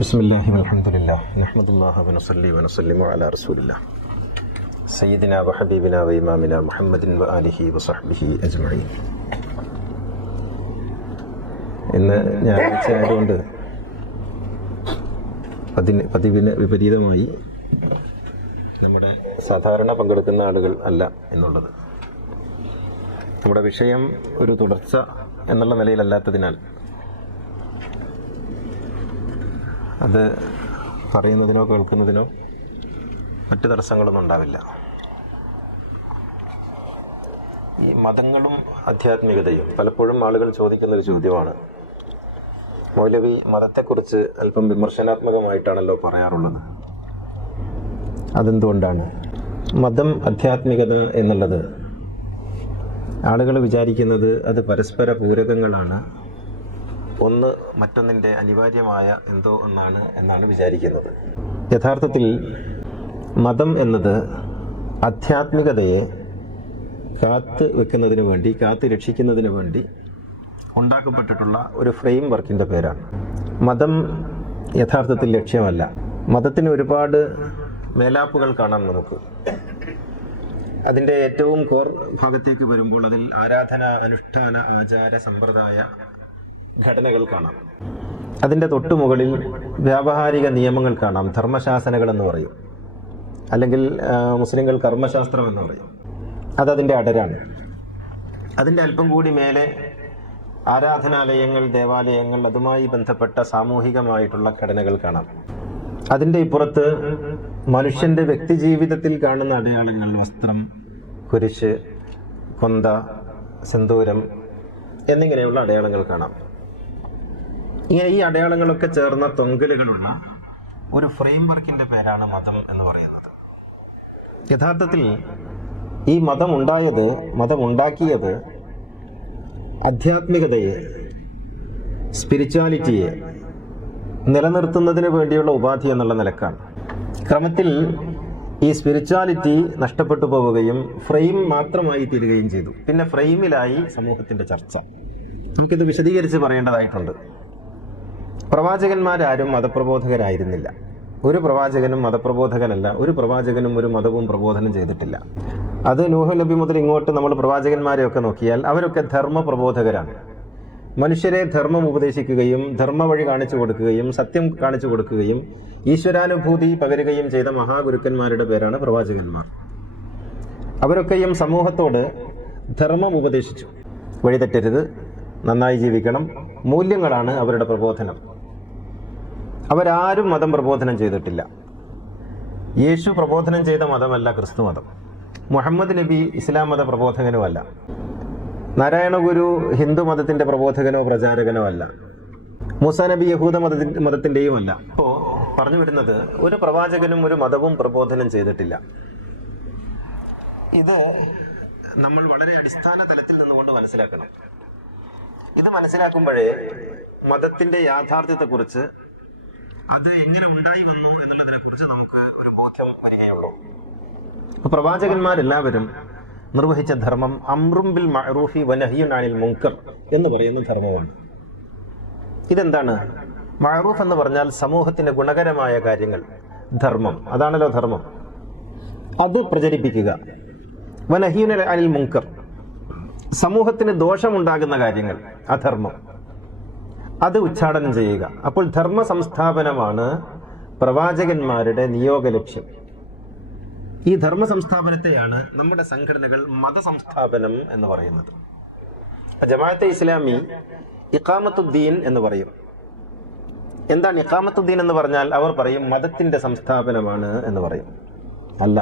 ബിസ്മില്ലാഹി വൽഹംദുലില്ലാഹ് നഹ്മദുല്ലാഹി വനസ്സല്ലി വനസല്ലിമു അലാ റസൂലില്ലാഹ് സയ്യിദിനാ വഹബീബിനാ വഇമാമിനാ മുഹമ്മദിൻ വആലിഹി വസഹ്ബിഹി അജ്മഈൻ. ഇന്ന് ഞായറാഴ്ച ആയതുകൊണ്ട് പതിവിന് വിപരീതമായി നമ്മുടെ സാധാരണ പങ്കെടുക്കുന്ന ആളുകൾ അല്ല എന്നുള്ളത്. നമ്മുടെ വിഷയം ഒരു തുടർച്ച എന്നുള്ള നിലയിലല്ലാത്തതിനാൽ അത് പറയുന്നതിനോ കേൾക്കുന്നതിനോ മറ്റു തടസ്സങ്ങളൊന്നും ഉണ്ടാവില്ല. ഈ മതങ്ങളും ആധ്യാത്മികതയും പലപ്പോഴും ആളുകൾ ചോദിക്കുന്നൊരു ചോദ്യമാണ്. മൗലവി മതത്തെക്കുറിച്ച് അല്പം വിമർശനാത്മകമായിട്ടാണല്ലോ പറയാറുള്ളത്, അതെന്തുകൊണ്ടാണ്? മതം ആധ്യാത്മികത എന്നുള്ളത് ആളുകൾ വിചാരിക്കുന്നത് അത് പരസ്പര പൂരകങ്ങളാണ്, ഒന്ന് മറ്റൊന്നിൻ്റെ അനിവാര്യമായ എന്തോ എന്നാണ് വിചാരിക്കുന്നത്. യഥാർത്ഥത്തിൽ മതം എന്നത് ആധ്യാത്മികതയെ കാത്തു വെക്കുന്നതിന് വേണ്ടി, കാത്തു രക്ഷിക്കുന്നതിന് വേണ്ടി ഉണ്ടാക്കപ്പെട്ടിട്ടുള്ള ഒരു ഫ്രെയിം വർക്കിൻ്റെ പേരാണ്. മതം യഥാർത്ഥത്തിൽ ലക്ഷ്യമല്ല. മതത്തിന് ഒരുപാട് മേലാപ്പുകൾ കാണാം നമുക്ക്. അതിൻ്റെ ഏറ്റവും കോർ ഭാഗത്തേക്ക് വരുമ്പോൾ അതിൽ ആരാധന, അനുഷ്ഠാന, ആചാര, സമ്പ്രദായ ഘടനകൾ കാണാം. അതിൻ്റെ തൊട്ടുമുകളിൽ വ്യാവഹാരിക നിയമങ്ങൾ കാണാം. ധർമ്മശാസനകൾ എന്ന് പറയും, അല്ലെങ്കിൽ മുസ്ലിങ്ങൾ കർമ്മശാസ്ത്രം എന്ന് പറയും. അതതിൻ്റെ അടരാണ്. അതിൻ്റെ അല്പം കൂടി മേലെ ആരാധനാലയങ്ങൾ, ദേവാലയങ്ങൾ, അതുമായി ബന്ധപ്പെട്ട സാമൂഹികമായിട്ടുള്ള ഘടനകൾ കാണാം. അതിൻ്റെ ഇപ്പുറത്ത് മനുഷ്യൻ്റെ വ്യക്തിജീവിതത്തിൽ കാണുന്ന അടയാളങ്ങൾ, വസ്ത്രം, കുരിശ്, കൊന്ത, സിന്ദൂരം എന്നിങ്ങനെയുള്ള അടയാളങ്ങൾ കാണാം. ഇങ്ങനെ ഈ അടയാളങ്ങളൊക്കെ ചേർന്ന തൊങ്കലുകളുള്ള ഒരു ഫ്രെയിം വർക്കിൻ്റെ പേരാണ് മതം എന്ന് പറയുന്നത്. യഥാർത്ഥത്തിൽ ഈ മതമുണ്ടാക്കിയത് ആധ്യാത്മികതയെ, സ്പിരിച്വാലിറ്റിയെ നിലനിർത്തുന്നതിന് വേണ്ടിയുള്ള ഉപാധി എന്നുള്ള നിലക്കാണ്. ക്രമത്തിൽ ഈ സ്പിരിച്വാലിറ്റി നഷ്ടപ്പെട്ടു പോവുകയും ഫ്രെയിം മാത്രമായി തീരുകയും ചെയ്തു. പിന്നെ ഫ്രെയിമിലായി സമൂഹത്തിൻ്റെ ചർച്ച. നമുക്കിത് വിശദീകരിച്ച് പറയേണ്ടതായിട്ടുണ്ട്. പ്രവാചകന്മാരാരും മതപ്രബോധകരായിരുന്നില്ല. ഒരു പ്രവാചകനും മതപ്രബോധകനല്ല. ഒരു പ്രവാചകനും ഒരു മതവും പ്രബോധനം ചെയ്തിട്ടില്ല. അത് നൂഹ് നബി മുതൽ ഇങ്ങോട്ട് നമ്മൾ പ്രവാചകന്മാരെയൊക്കെ നോക്കിയാൽ അവരൊക്കെ ധർമ്മ പ്രബോധകരാണ്. മനുഷ്യരെ ധർമ്മം ഉപദേശിക്കുകയും ധർമ്മ വഴി കാണിച്ചു കൊടുക്കുകയും സത്യം കാണിച്ചു കൊടുക്കുകയും ഈശ്വരാനുഭൂതി പകരുകയും ചെയ്ത മഹാഗുരുക്കന്മാരുടെ പേരാണ് പ്രവാചകന്മാർ. അവരൊക്കെയും സമൂഹത്തോട് ധർമ്മം ഉപദേശിച്ചു. വഴിതെറ്റരുത്, നന്നായി ജീവിക്കണം, മൂല്യങ്ങളാണ് അവരുടെ പ്രബോധനം. അവരാരും മതം പ്രബോധനം ചെയ്തിട്ടില്ല. യേശു പ്രബോധനം ചെയ്ത മതമല്ല ക്രിസ്തു മതം. മുഹമ്മദ് നബി ഇസ്ലാം മത പ്രബോധകനുമല്ല. നാരായണ ഗുരു ഹിന്ദു മതത്തിന്റെ പ്രബോധകനോ പ്രചാരകനോ അല്ല. മൂസാ നബി യഹൂദ മതത്തിന്റെയും അല്ല. അപ്പോൾ പറഞ്ഞു വരുന്നത്, ഒരു പ്രവാചകനും ഒരു മതവും പ്രബോധനം ചെയ്തിട്ടില്ല. ഇത് നമ്മൾ വളരെ അടിസ്ഥാന തലത്തിൽ നിന്നുകൊണ്ട് മനസ്സിലാക്കണം. ഇത് മനസ്സിലാക്കുമ്പോഴേ മതത്തിന്റെ യാഥാർത്ഥ്യത്തെക്കുറിച്ച്, അത് എങ്ങനെ ഉണ്ടായി വന്നു എന്നുള്ളതിനെ കുറിച്ച് നമുക്ക് ഒരു ബോധ്യം വരികയുള്ളൂ. അപ്പൊ പ്രവാചകന്മാരെല്ലാവരും നിർവഹിച്ച ധർമ്മം അംറും ബിൽ മഅറൂഫി വനഹ്യുൻ അനിൽ മുൻകർ എന്ന് പറയുന്ന ധർമ്മമാണ്. ഇതെന്താണ്? മഅറൂഫ് എന്ന് പറഞ്ഞാൽ സമൂഹത്തിന് ഗുണകരമായ കാര്യങ്ങൾ, ധർമ്മം. അതാണല്ലോ ധർമ്മം. അത് പ്രചരിപ്പിക്കുക. വനഹ്യുൻ അനിൽ മുൻകർ, സമൂഹത്തിന് ദോഷമുണ്ടാകുന്ന കാര്യങ്ങൾ, അധർമ്മം, അത് ഉച്ചാടനം ചെയ്യുക. അപ്പോൾ ധർമ്മ സംസ്ഥാപനമാണ് പ്രവാചകന്മാരുടെ നിയോഗ ലക്ഷ്യം. ഈ ധർമ്മ സംസ്ഥാപനത്തെയാണ് നമ്മുടെ സംഘടനകൾ മതസംസ്ഥാപനം എന്ന് പറയുന്നത്. ജമാഅത്തെ ഇസ്ലാമി ഇഖാമത്തുദ്ദീൻ എന്ന് പറയും. എന്താണ് ഇഖാമത്തുദ്ദീൻ എന്ന് പറഞ്ഞാൽ? അവർ പറയും മതത്തിന്റെ സംസ്ഥാപനമാണ് എന്ന് പറയും. അല്ല,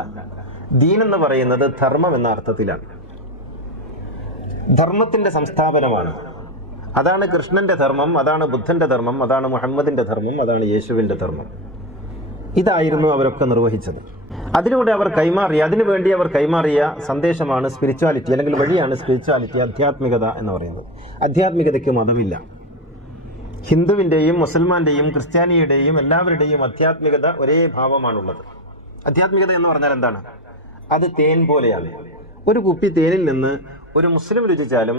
ദീൻ എന്ന് പറയുന്നത് ധർമ്മം എന്ന അർത്ഥത്തിലാണ്. ധർമ്മത്തിന്റെ സംസ്ഥാപനമാണ്. അതാണ് കൃഷ്ണന്റെ ധർമ്മം, അതാണ് ബുദ്ധന്റെ ധർമ്മം, അതാണ് മുഹമ്മദിന്റെ ധർമ്മം, അതാണ് യേശുവിന്റെ ധർമ്മം. ഇതായിരുന്നു അവരൊക്കെ നിർവഹിച്ചത്. അതിലൂടെ അവർ അതിനുവേണ്ടി അവർ കൈമാറിയ സന്ദേശമാണ് സ്പിരിച്വാലിറ്റി, അല്ലെങ്കിൽ വഴിയാണ് സ്പിരിച്വാലിറ്റി, ആധ്യാത്മികത എന്ന് പറയുന്നത്. ആധ്യാത്മികതയ്ക്ക് മതമില്ല. ഹിന്ദുവിൻ്റെയും മുസൽമാന്റെയും ക്രിസ്ത്യാനിയുടെയും എല്ലാവരുടെയും ആധ്യാത്മികത ഒരേ ഭാവമാണുള്ളത്. ആധ്യാത്മികത എന്ന് പറഞ്ഞാൽ എന്താണ്? അത് തേൻ പോലെയാണ്. ഒരു കുപ്പി തേനിൽ നിന്ന് ഒരു മുസ്ലിം രുചിച്ചാലും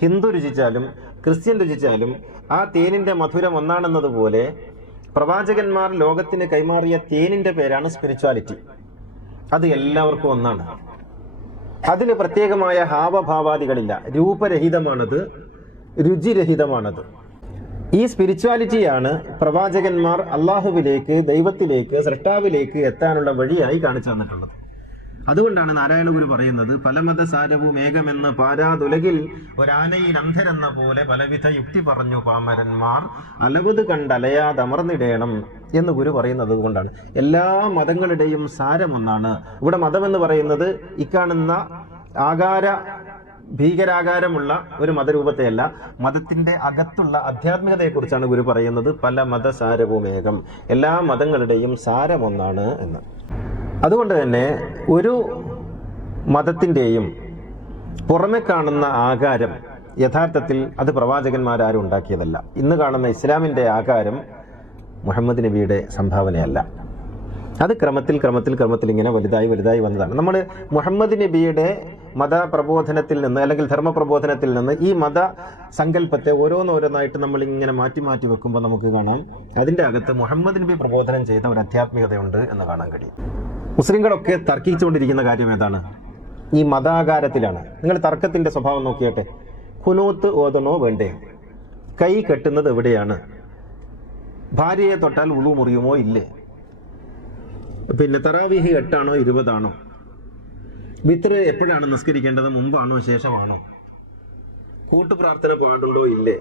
ഹിന്ദു രുചിച്ചാലും ക്രിസ്ത്യൻ രുചിച്ചാലും ആ തേനിന്റെ മധുരം ഒന്നാണെന്നതുപോലെ പ്രവാചകന്മാർ ലോകത്തിന് കൈമാറിയ തേനിന്റെ പേരാണ് സ്പിരിച്വാലിറ്റി. അത് എല്ലാവർക്കും ഒന്നാണ്. അതിന് പ്രത്യേകമായ ഹാവഭാവാദികളില്ല. രൂപരഹിതമാണത്, രുചിരഹിതമാണത്. ഈ സ്പിരിച്വാലിറ്റിയാണ് പ്രവാചകന്മാർ അള്ളാഹുവിലേക്ക്, ദൈവത്തിലേക്ക്, സൃഷ്ടാവിലേക്ക് എത്താനുള്ള വഴിയായി കാണിച്ചു തന്നിട്ടുള്ളത്. അതുകൊണ്ടാണ് നാരായണ ഗുരു പറയുന്നത്, പലമത സാരവും ഏകമെന്ന് പാരാതുലകിൽ ഒരാനയിൽ അന്ധരെന്ന പോലെ പലവിധ യുക്തി പറഞ്ഞു പാമരന്മാർ അലവത് കണ്ടലയാതമർന്നിടേണം എന്ന് ഗുരു പറയുന്നത് കൊണ്ടാണ്. എല്ലാ മതങ്ങളുടെയും സാരമൊന്നാണ്. ഇവിടെ മതം എന്ന് പറയുന്നത് ഇക്കാണുന്ന ഭീകരാകാരമുള്ള ഒരു മതരൂപത്തെയല്ല, മതത്തിന്റെ അകത്തുള്ള ആധ്യാത്മികതയെക്കുറിച്ചാണ് ഗുരു പറയുന്നത്. പല മതസാരവും ഏകം, എല്ലാ മതങ്ങളുടെയും സാരമൊന്നാണ് എന്ന്. അതുകൊണ്ട് തന്നെ ഒരു മതത്തിൻ്റെയും പുറമെ കാണുന്ന ആകാരം യഥാർത്ഥത്തിൽ അത് പ്രവാചകന്മാരാരും ഉണ്ടാക്കിയതല്ല. ഇന്ന് കാണുന്ന ഇസ്ലാമിൻ്റെ ആകാരം മുഹമ്മദ് നബിയുടെ സംഭാവനയല്ല. അത് ക്രമത്തിൽ ഇങ്ങനെ വലുതായി വന്നതാണ്. നമ്മൾ മുഹമ്മദ് നബിയുടെ മതപ്രബോധനത്തിൽ നിന്ന് അല്ലെങ്കിൽ ധർമ്മപ്രബോധനത്തിൽ നിന്ന് ഈ മത സങ്കല്പത്തെ ഓരോന്നോരോന്നായിട്ട് നമ്മൾ ഇങ്ങനെ മാറ്റി വെക്കുമ്പോൾ നമുക്ക് കാണാം അതിൻ്റെ അകത്ത് മുഹമ്മദ് നബി പ്രബോധനം ചെയ്ത ഒരു ആധ്യാത്മികതയുണ്ട് എന്ന് കാണാൻ കഴിയും. മുസ്ലിങ്ങളൊക്കെ തർക്കിച്ചുകൊണ്ടിരിക്കുന്ന കാര്യം ഏതാണ്? ഈ മതാകാരത്തിലാണ്. നിങ്ങൾ തർക്കത്തിന്റെ സ്വഭാവം നോക്കിയട്ടെ. ഖുനൂത്ത് ഓതണോ വേണ്ടേ? കൈ കെട്ടുന്നത് എവിടെയാണ്? ഭാര്യയെ തൊട്ടാൽ ഉളു മുറിയുമോ ഇല്ലേ? പിന്നെ തറാവീഹ് 8 ആണോ 20 ആണോ? വിത്ർ എപ്പോഴാണ് നിസ്കരിക്കേണ്ടത്? മുമ്പാണോ ശേഷമാണോ? കൂട്ടുപ്രാർത്ഥന പാടുണ്ടോ ഇല്ലേ?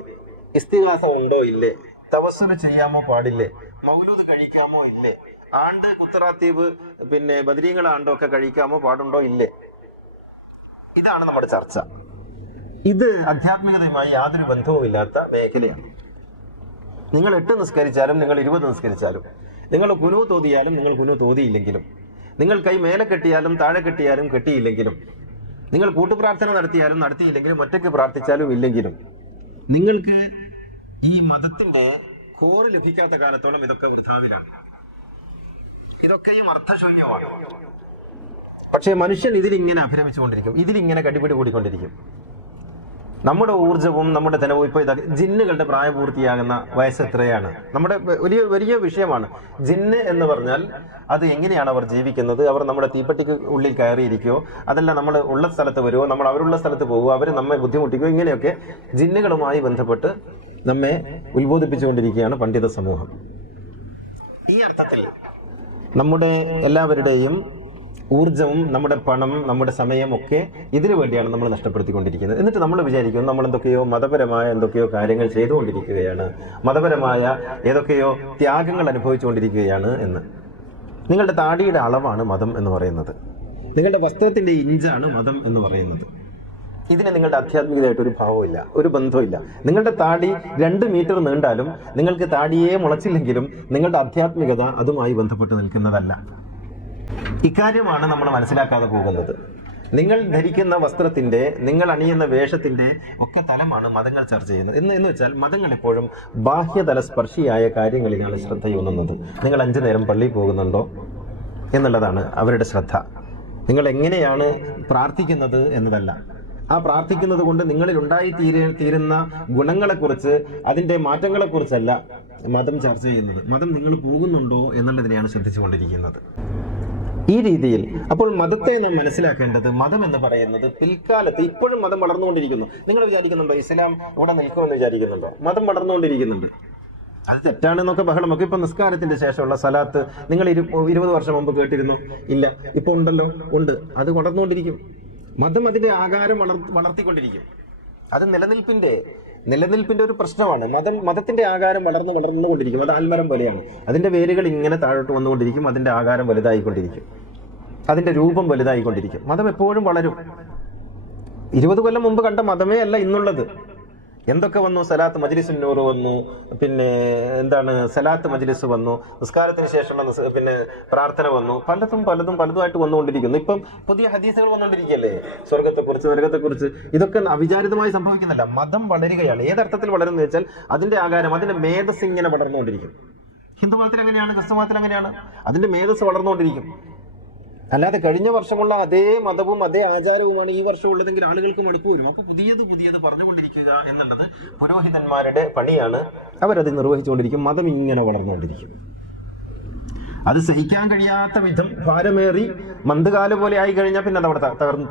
ഇസ്തിഗാസ ഉണ്ടോ ഇല്ലേ? തവസ്സുൽ ചെയ്യാമോ പാടില്ലേ? മൗലൂദ് കഴിക്കാമോ ഇല്ലേ? ആണ്ട് കുത്തറാത്തീവ് പിന്നെ ബദരീങ്ങൾ ആണ്ടൊക്കെ കഴിക്കാമോ പാടുണ്ടോ ഇല്ലേ? ഇതാണ് നമ്മുടെ ചർച്ച. ഇത് ആധ്യാത്മികതയുമായി യാതൊരു ബന്ധവും ഇല്ലാത്ത മേഖലയാണ്. നിങ്ങൾ 8 നിസ്കരിച്ചാലും നിങ്ങൾ 20 നിസ്കരിച്ചാലും, നിങ്ങൾ കുനു തോതിയാലും നിങ്ങൾ കുനു തോതിയില്ലെങ്കിലും, നിങ്ങൾ കൈ മേലെ കെട്ടിയാലും താഴെ കെട്ടിയാലും കെട്ടിയില്ലെങ്കിലും, നിങ്ങൾ കൂട്ടുപ്രാർത്ഥന നടത്തിയാലും നടത്തിയില്ലെങ്കിലും, ഒറ്റയ്ക്ക് പ്രാർത്ഥിച്ചാലും ഇല്ലെങ്കിലും, നിങ്ങൾക്ക് ഈ മതത്തിന്റെ കോറ് ലഭിക്കാത്ത കാലത്തോളം ഇതൊക്കെ വൃഥാവിലാണ്. ഇതൊക്കെയും അർത്ഥശൂന്യമാണ്. പക്ഷേ മനുഷ്യൻ ഇതിലിങ്ങനെ അഭിരമിച്ചുകൊണ്ടിരിക്കും, ഇതിലിങ്ങനെ കടിപിടി കൂടിക്കൊണ്ടിരിക്കും. നമ്മുടെ ഊർജവും നമ്മുടെ ധനവും ഇപ്പോൾ ജിന്നുകളുടെ പ്രായപൂർത്തിയാകുന്ന വയസ്സ് എത്രയാണ്? നമ്മുടെ വലിയ വിഷയമാണ്. ജിന്ന് എന്ന് പറഞ്ഞാൽ അത് എങ്ങനെയാണ് അവർ ജീവിക്കുന്നത്? അവർ നമ്മുടെ തീപ്പെട്ടിക്ക് ഉള്ളിൽ കയറിയിരിക്കുമോ? അതല്ല നമ്മൾ ഉള്ള സ്ഥലത്ത് വരുമോ? നമ്മൾ അവരുള്ള സ്ഥലത്ത് പോകുമോ? അവർ നമ്മെ ബുദ്ധിമുട്ടിക്കുമോ? ഇങ്ങനെയൊക്കെ ജിന്നുകളുമായി ബന്ധപ്പെട്ട് നമ്മെ ഉത്ബോധിപ്പിച്ചുകൊണ്ടിരിക്കുകയാണ് പണ്ഡിത സമൂഹം. ഈ അർത്ഥത്തിൽ നമ്മുടെ എല്ലാവരുടെയും ഊർജവും നമ്മുടെ പണം, നമ്മുടെ സമയമൊക്കെ ഇതിനു വേണ്ടിയാണ് നമ്മൾ നഷ്ടപ്പെടുത്തിക്കൊണ്ടിരിക്കുന്നത്. എന്നിട്ട് നമ്മൾ വിചാരിക്കും നമ്മൾ എന്തൊക്കെയോ മതപരമായ എന്തൊക്കെയോ കാര്യങ്ങൾ ചെയ്തുകൊണ്ടിരിക്കുകയാണ്, മതപരമായ ഏതൊക്കെയോ ത്യാഗങ്ങൾ അനുഭവിച്ചുകൊണ്ടിരിക്കുകയാണ് എന്ന്. നിങ്ങളുടെ താടിയുടെ അളവാണ് മതം എന്ന് പറയുന്നത്. നിങ്ങളുടെ വസ്ത്രത്തിന്റെ ഇഞ്ചാണ് മതം എന്ന് പറയുന്നത്. ഇതിന് നിങ്ങളുടെ ആധ്യാത്മികതയായിട്ട് ഒരു ഭാവമില്ല, ഒരു ബന്ധമില്ല. നിങ്ങളുടെ താടി 2 മീറ്റർ നീണ്ടാലും നിങ്ങൾക്ക് താടിയെ മുളച്ചില്ലെങ്കിലും നിങ്ങളുടെ ആധ്യാത്മികത അതുമായി ബന്ധപ്പെട്ട് നിൽക്കുന്നതല്ല. ഇക്കാര്യമാണ് നമ്മൾ മനസ്സിലാക്കാതെ പോകുന്നത്. നിങ്ങൾ ധരിക്കുന്ന വസ്ത്രത്തിന്റെ, നിങ്ങൾ അണിയുന്ന വേഷത്തിന്റെ ഒക്കെ തലമാണ് മതങ്ങൾ ചർച്ച ചെയ്യുന്നത്. എന്ന് വെച്ചാൽ മതങ്ങൾ എപ്പോഴും ബാഹ്യതല സ്പർശിയായ കാര്യങ്ങളിലാണ് ശ്രദ്ധയൂന്നുന്നത്. നിങ്ങൾ 5 നേരം പള്ളിയിൽ പോകുന്നുണ്ടോ എന്നുള്ളതാണ് അവരുടെ ശ്രദ്ധ. നിങ്ങൾ എങ്ങനെയാണ് പ്രാർത്ഥിക്കുന്നത് എന്നതല്ല. ആ പ്രാർത്ഥിക്കുന്നത് കൊണ്ട് നിങ്ങളിൽ തീരുന്ന ഗുണങ്ങളെക്കുറിച്ച്, അതിന്റെ മാറ്റങ്ങളെക്കുറിച്ചല്ല മതം ചർച്ച ചെയ്യുന്നത്. മതം നിങ്ങൾ പോകുന്നുണ്ടോ എന്നുള്ളതിനെയാണ് ശ്രദ്ധിച്ചുകൊണ്ടിരിക്കുന്നത്. ഈ രീതിയിൽ അപ്പോൾ മതത്തെ നാം മനസ്സിലാക്കേണ്ടത്, മതം എന്ന് പറയുന്നത് പിൽക്കാലത്ത് ഇപ്പോഴും മതം വളർന്നുകൊണ്ടിരിക്കുന്നു. നിങ്ങൾ വിചാരിക്കുന്നുണ്ടോ ഇസ്ലാം ഇവിടെ നിൽക്കുമെന്ന് വിചാരിക്കുന്നുണ്ടോ? മതം വളർന്നുകൊണ്ടിരിക്കുന്നുണ്ട്. അത് തെറ്റാണെന്നൊക്കെ ബഹളമൊക്കെ. ഇപ്പൊ നിസ്കാരത്തിന്റെ ശേഷമുള്ള സലാത്ത് നിങ്ങൾ 20 വർഷം മുമ്പ് കേട്ടിരുന്നു? ഇല്ല. ഇപ്പൊ ഉണ്ടല്ലോ, ഉണ്ട്. അത് വളർന്നുകൊണ്ടിരിക്കും. മതം അതിന്റെ ആകാരം വളർത്തിക്കൊണ്ടിരിക്കും. അത് നിലനിൽപ്പിന്റെ ഒരു പ്രശ്നമാണ്. മതത്തിന്റെ ആകാരം വളർന്നുകൊണ്ടിരിക്കും. അത് ആൽമരം പോലെയാണ്. അതിന്റെ വേരുകൾ ഇങ്ങനെ താഴോട്ട് വന്നുകൊണ്ടിരിക്കും. അതിന്റെ ആകാരം വലുതായിക്കൊണ്ടിരിക്കും, അതിന്റെ രൂപം വലുതായിക്കൊണ്ടിരിക്കും. മതം എപ്പോഴും വളരും. 20 കൊല്ലം മുമ്പ് കണ്ട മതമേ അല്ല ഇന്നുള്ളത്. എന്തൊക്കെ വന്നു? സലാത്ത് മജ്ലിസുൻ നൂർ വന്നു, പിന്നെ സലാത്ത് മജ്ലിസ് വന്നു, നിസ്കാരത്തിന് ശേഷമുള്ള പിന്നെ പ്രാർത്ഥന വന്നു, പലതുമായിട്ട് വന്നുകൊണ്ടിരിക്കുന്നു. ഇപ്പം പുതിയ ഹദീസുകൾ വന്നുകൊണ്ടിരിക്കുകയല്ലേ, സ്വർഗത്തെക്കുറിച്ച്, നരകത്തെക്കുറിച്ച്. ഇതൊക്കെ അവിചാരിതമായി സംഭവിക്കുന്നില്ല. മതം വളരുകയാണ്. ഏതർത്ഥത്തിൽ വളരുന്നു വെച്ചാൽ അതിന്റെ ആകാരം, അതിന്റെ മേധസ് ഇങ്ങനെ വളർന്നുകൊണ്ടിരിക്കും. ഹിന്ദു മതത്തിൽ അങ്ങനെയാണ്, ക്രിസ്തു മതത്തിൽ അങ്ങനെയാണ്. അതിന്റെ മേധസ് വളർന്നുകൊണ്ടിരിക്കും. അല്ലാതെ കഴിഞ്ഞ വർഷമുള്ള അതേ മതവും അതേ ആചാരവുമാണ് ഈ വർഷം ഉള്ളതെങ്കിൽ ആളുകൾക്ക് മടുപ്പ് വരും. അപ്പൊ പുതിയത് പറഞ്ഞുകൊണ്ടിരിക്കുക എന്നുള്ളത് പുരോഹിതന്മാരുടെ പണിയാണ്. അവരത് നിർവഹിച്ചുകൊണ്ടിരിക്കും. മതം ഇങ്ങനെ വളർന്നുകൊണ്ടിരിക്കും. അത് സഹിക്കാൻ കഴിയാത്ത വിധം ഭാരമേറി മന്ദകാല പോലെ ആയി കഴിഞ്ഞാൽ പിന്നെ അത് അവിടെ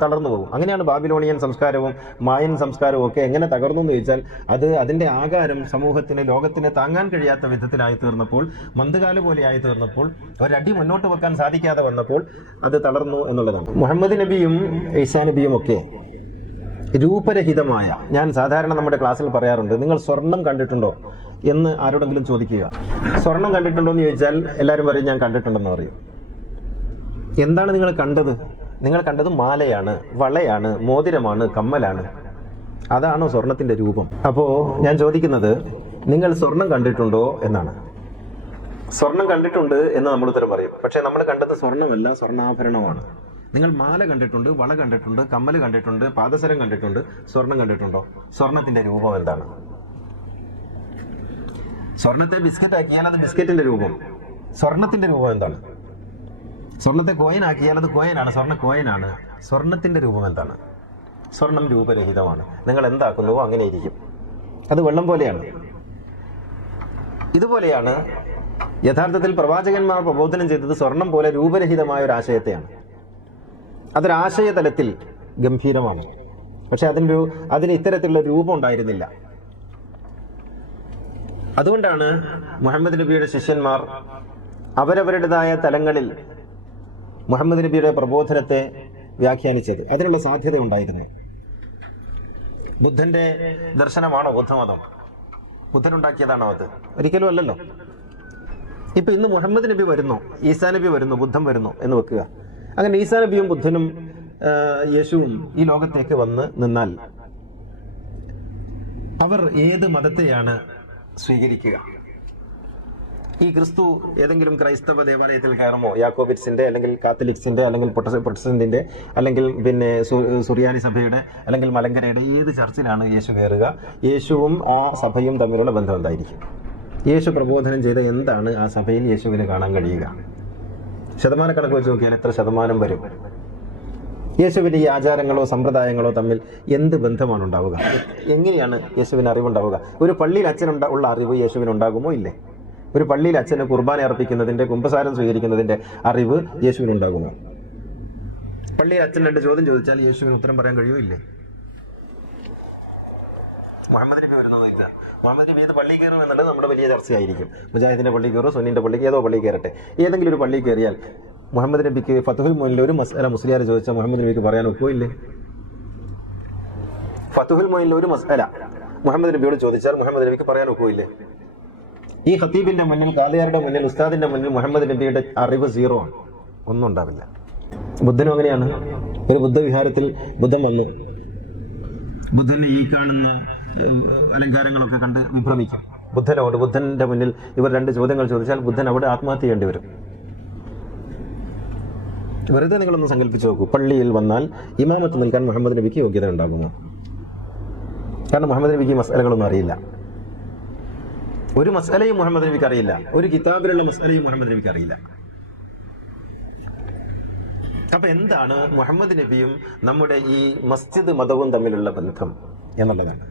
തളർന്നു പോകും. അങ്ങനെയാണ് ബാബിലോണിയൻ സംസ്കാരവും മായൻ സംസ്കാരവും ഒക്കെ എങ്ങനെ തകർന്നു എന്ന് ചോദിച്ചാൽ, അത് അതിന്റെ ആകാരം സമൂഹത്തിന്, ലോകത്തിന് താങ്ങാൻ കഴിയാത്ത വിധത്തിലായി തീർന്നപ്പോൾ, മന്ദകാല പോലെ ആയി തീർന്നപ്പോൾ, ഒരടി മുന്നോട്ട് വെക്കാൻ സാധിക്കാതെ വന്നപ്പോൾ അത് തളർന്നു എന്നുള്ളതാണ്. മുഹമ്മദ് നബിയും ഈസാ നബിയും ഒക്കെ രൂപരഹിതമായ, ഞാൻ സാധാരണ നമ്മുടെ ക്ലാസ്സിൽ പറയാറുണ്ട്, നിങ്ങൾ സ്വർണം കണ്ടിട്ടുണ്ടോ എന്ന് ആരോടെങ്കിലും ചോദിക്കുക. സ്വർണം കണ്ടിട്ടുണ്ടോ എന്ന് ചോദിച്ചാൽ എല്ലാവരും പറയും ഞാൻ കണ്ടിട്ടുണ്ടെന്ന് പറയും. എന്താണ് നിങ്ങൾ കണ്ടത്? നിങ്ങൾ കണ്ടത് മാലയാണ്, വളയാണ്, മോതിരമാണ്, കമ്മലാണ്. അതാണോ സ്വർണത്തിന്റെ രൂപം? അപ്പോ ഞാൻ ചോദിക്കുന്നത്, നിങ്ങൾ സ്വർണം കണ്ടിട്ടുണ്ടോ എന്നാണ്. സ്വർണം കണ്ടിട്ടുണ്ട് എന്ന് നമ്മൾ ഉത്തരം പറയും. പക്ഷെ നമ്മൾ കണ്ടത് സ്വർണമല്ല, സ്വർണ്ണാഭരണമാണ്. നിങ്ങൾ മാല കണ്ടിട്ടുണ്ട്, വള കണ്ടിട്ടുണ്ട്, കമ്മല് കണ്ടിട്ടുണ്ട്, പാദസരം കണ്ടിട്ടുണ്ട്. സ്വർണം കണ്ടിട്ടുണ്ടോ? സ്വർണത്തിന്റെ രൂപം എന്താണ്? സ്വർണത്തെ ബിസ്ക്കറ്റ് ആക്കിയാൽ അത് ബിസ്ക്കറ്റിന്റെ രൂപം. സ്വർണത്തിന്റെ രൂപം എന്താണ്? സ്വർണത്തെ കോയിൻ ആക്കിയാൽ അത് കോയിനാണ്, സ്വർണ്ണ കോയിനാണ്. സ്വർണത്തിന്റെ രൂപം എന്താണ്? സ്വർണം രൂപരഹിതമാണ്. നിങ്ങൾ എന്താക്കുന്നുവോ അങ്ങനെ ഇരിക്കും. അത് വെള്ളം പോലെയാണ്. ഇതുപോലെയാണ് യഥാർത്ഥത്തിൽ പ്രവാചകന്മാർ പ്രബോധനം ചെയ്തത്. സ്വർണം പോലെ രൂപരഹിതമായ ഒരു ആശയത്തെയാണ്. അതൊരാശയ തലത്തിൽ ഗംഭീരമാണ്. പക്ഷെ അതിന് ഇത്തരത്തിലുള്ള രൂപം ഉണ്ടായിരുന്നില്ല. അതുകൊണ്ടാണ് മുഹമ്മദ് നബിയുടെ ശിഷ്യന്മാർ അവരവരുടേതായ തലങ്ങളിൽ മുഹമ്മദ് നബിയുടെ പ്രബോധനത്തെ വ്യാഖ്യാനിച്ചത്. അതിനുള്ള സാധ്യത ഉണ്ടായിരുന്നു. ബുദ്ധന്റെ ദർശനമാണോ ബുദ്ധമതം? ബുദ്ധനുണ്ടാക്കിയതാണോ അത്? ഒരിക്കലും അല്ലല്ലോ. ഇപ്പൊ ഇന്ന് മുഹമ്മദ് നബി വരുന്നു, ഈസാ നബി വരുന്നു, ബുദ്ധൻ വരുന്നു എന്ന് വെക്കുക. അങ്ങനെ ഈസാ നബിയും ബുദ്ധനും യേശുവും ഈ ലോകത്തേക്ക് വന്ന് നിന്നാൽ അവർ ഏത് മതത്തെയാണ് സ്വീകരിക്കുക? ഈ ക്രിസ്തു ഏതെങ്കിലും ക്രൈസ്തവ ദേവാലയത്തിൽ കയറുമോ? യാക്കോബിറ്റ്സിന്റെ, അല്ലെങ്കിൽ കാത്തലിക്സിന്റെ, അല്ലെങ്കിൽ പ്രൊട്ടസ്റ്റന്റിന്റെ, അല്ലെങ്കിൽ പിന്നെ സുറിയാനി സഭയുടെ, അല്ലെങ്കിൽ മലങ്കരയുടെ ഏത് ചർച്ചിലാണ് യേശു കയറുക? യേശുവും ആ സഭയും തമ്മിലുള്ള ബന്ധം എന്തായിരിക്കും? യേശു പ്രബോധനം ചെയ്ത എന്താണ് ആ സഭയിൽ യേശുവിന് കാണാൻ കഴിയുക? ശതമാനക്കണക്ക് വെച്ച് നോക്കിയാൽ എത്ര ശതമാനം വരും? യേശുവിന്റെ ഈ ആചാരങ്ങളോ സമ്പ്രദായങ്ങളോ തമ്മിൽ എന്ത് ബന്ധമാണ് ഉണ്ടാവുക? എങ്ങനെയാണ് യേശുവിന് അറിവുണ്ടാവുക? ഒരു പള്ളിയിൽ ഉള്ള അറിവ് യേശുവിന് ഉണ്ടാകുമോ? ഇല്ലേ? ഒരു പള്ളിയിൽ അച്ഛന് കുർബാന അർപ്പിക്കുന്നതിന്റെ, കുമ്പസാരം സ്വീകരിക്കുന്നതിന്റെ അറിവ് യേശുവിന് ഉണ്ടാകുമോ? പള്ളിയിൽ അച്ഛൻ 2 ചോദ്യം ചോദിച്ചാൽ യേശുവിന് ഉത്തരം പറയാൻ കഴിയുമോ? ഇല്ലേ? മുഹമ്മദ് നബി വരുന്നത് ഇല്ല. മുഹമ്മദ് നബി ഏത് പള്ളി കയറും എന്നുള്ളത് നമ്മുടെ വലിയ ചർച്ചയായിരിക്കും. മുജാഹിദിന്റെ പള്ളി കയറും, സുന്നിന്റെ പള്ളിക്ക്, ഏതോ പള്ളി കയറട്ടെ. ഏതെങ്കിലും ഒരു പള്ളി കയറിയാൽ മുഹമ്മദ് നബിക്ക് ഫതുഹുൽ മൊയിനിൽ ഒരു മസ്അല മുസ്ലിയാർ ചോദിച്ചാൽ മുഹമ്മദ് നബിക്ക് പറയാൻ ഒക്കുമില്ലേ? ഫതുഹുൽ മൊയിനിൽ ഒരു മസ്അല മുഹമ്മദ് നബിയോട് ചോദിച്ചാൽ മുഹമ്മദ് നബിക്ക് പറയാൻ ഒക്കുമില്ലേ? ഈ ഖത്തീബിന്റെ മുന്നിൽ, കാദിയാരുടെ മുന്നിൽ, ഉസ്താദിന്റെ മുന്നിൽ മുഹമ്മദ് നബിയുടെ അറിവ് 0 ആണ്. ഒന്നും ഉണ്ടാവില്ല. ബുദ്ധനും അങ്ങനെയാണ്. ഒരു ബുദ്ധവിഹാരത്തിൽ ബുദ്ധൻ വന്നു. ബുദ്ധന് ഈ കാണുന്ന അലങ്കാരങ്ങളൊക്കെ കണ്ട് വിഭ്രമിക്കും. ബുദ്ധന്റെ മുന്നിൽ ഇവർ 2 ചോദ്യങ്ങൾ ചോദിച്ചാൽ ബുദ്ധൻ അവിടെ ആത്മഹത്യ ചെയ്യേണ്ടി വരും. വെറുതെ നിങ്ങളൊന്ന് സങ്കല്പിച്ച് നോക്കൂ. പള്ളിയിൽ വന്നാൽ ഇമാമത്ത് നിൽക്കാൻ മുഹമ്മദ് നബിക്ക് യോഗ്യത ഉണ്ടാകുമോ? കാരണം മുഹമ്മദ് നബിക്ക് മസ്അലകളൊന്നും അറിയില്ല. ഒരു മസ്അലയും മുഹമ്മദ് നബിക്ക് അറിയില്ല. ഒരു കിതാബിലുള്ള മസ്അലയും മുഹമ്മദ് നബിക്ക് അറിയില്ല. അപ്പൊ എന്താണ് മുഹമ്മദ് നബിയും നമ്മുടെ ഈ മസ്ജിദ് മതവും തമ്മിലുള്ള ബന്ധം എന്നുള്ളതാണ്.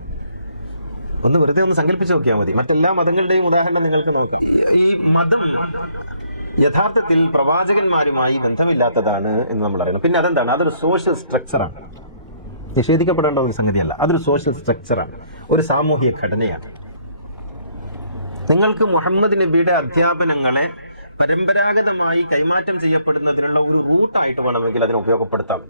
വെറുതെ ഒന്ന് സങ്കല്പിച്ച് നോക്കിയാൽ മതി. മറ്റെല്ലാ മതങ്ങളുടെയും ഉദാഹരണം നിങ്ങൾക്ക് നോക്കാം. ഈ മതം യഥാർത്ഥത്തിൽ പ്രവാചകന്മാരുമായി ബന്ധമില്ലാത്തതാണ് എന്ന് നമ്മൾ അറിയണം. പിന്നെ അതെന്താണ്? അതൊരു സോഷ്യൽ സ്ട്രക്ചറാണ്. നിഷേധിക്കപ്പെടേണ്ട ഒരു സംഗതിയല്ല. അതൊരു സോഷ്യൽ സ്ട്രക്ചറാണ്, ഒരു സാമൂഹിക ഘടനയാണ്. നിങ്ങൾക്ക് മുഹമ്മദ് നബിയുടെ അധ്യാപനങ്ങളെ പരമ്പരാഗതമായി കൈമാറ്റം ചെയ്യപ്പെടുന്നതിനുള്ള ഒരു റൂട്ടായിട്ട് വേണമെങ്കിൽ അതിനെ ഉപയോഗപ്പെടുത്താം.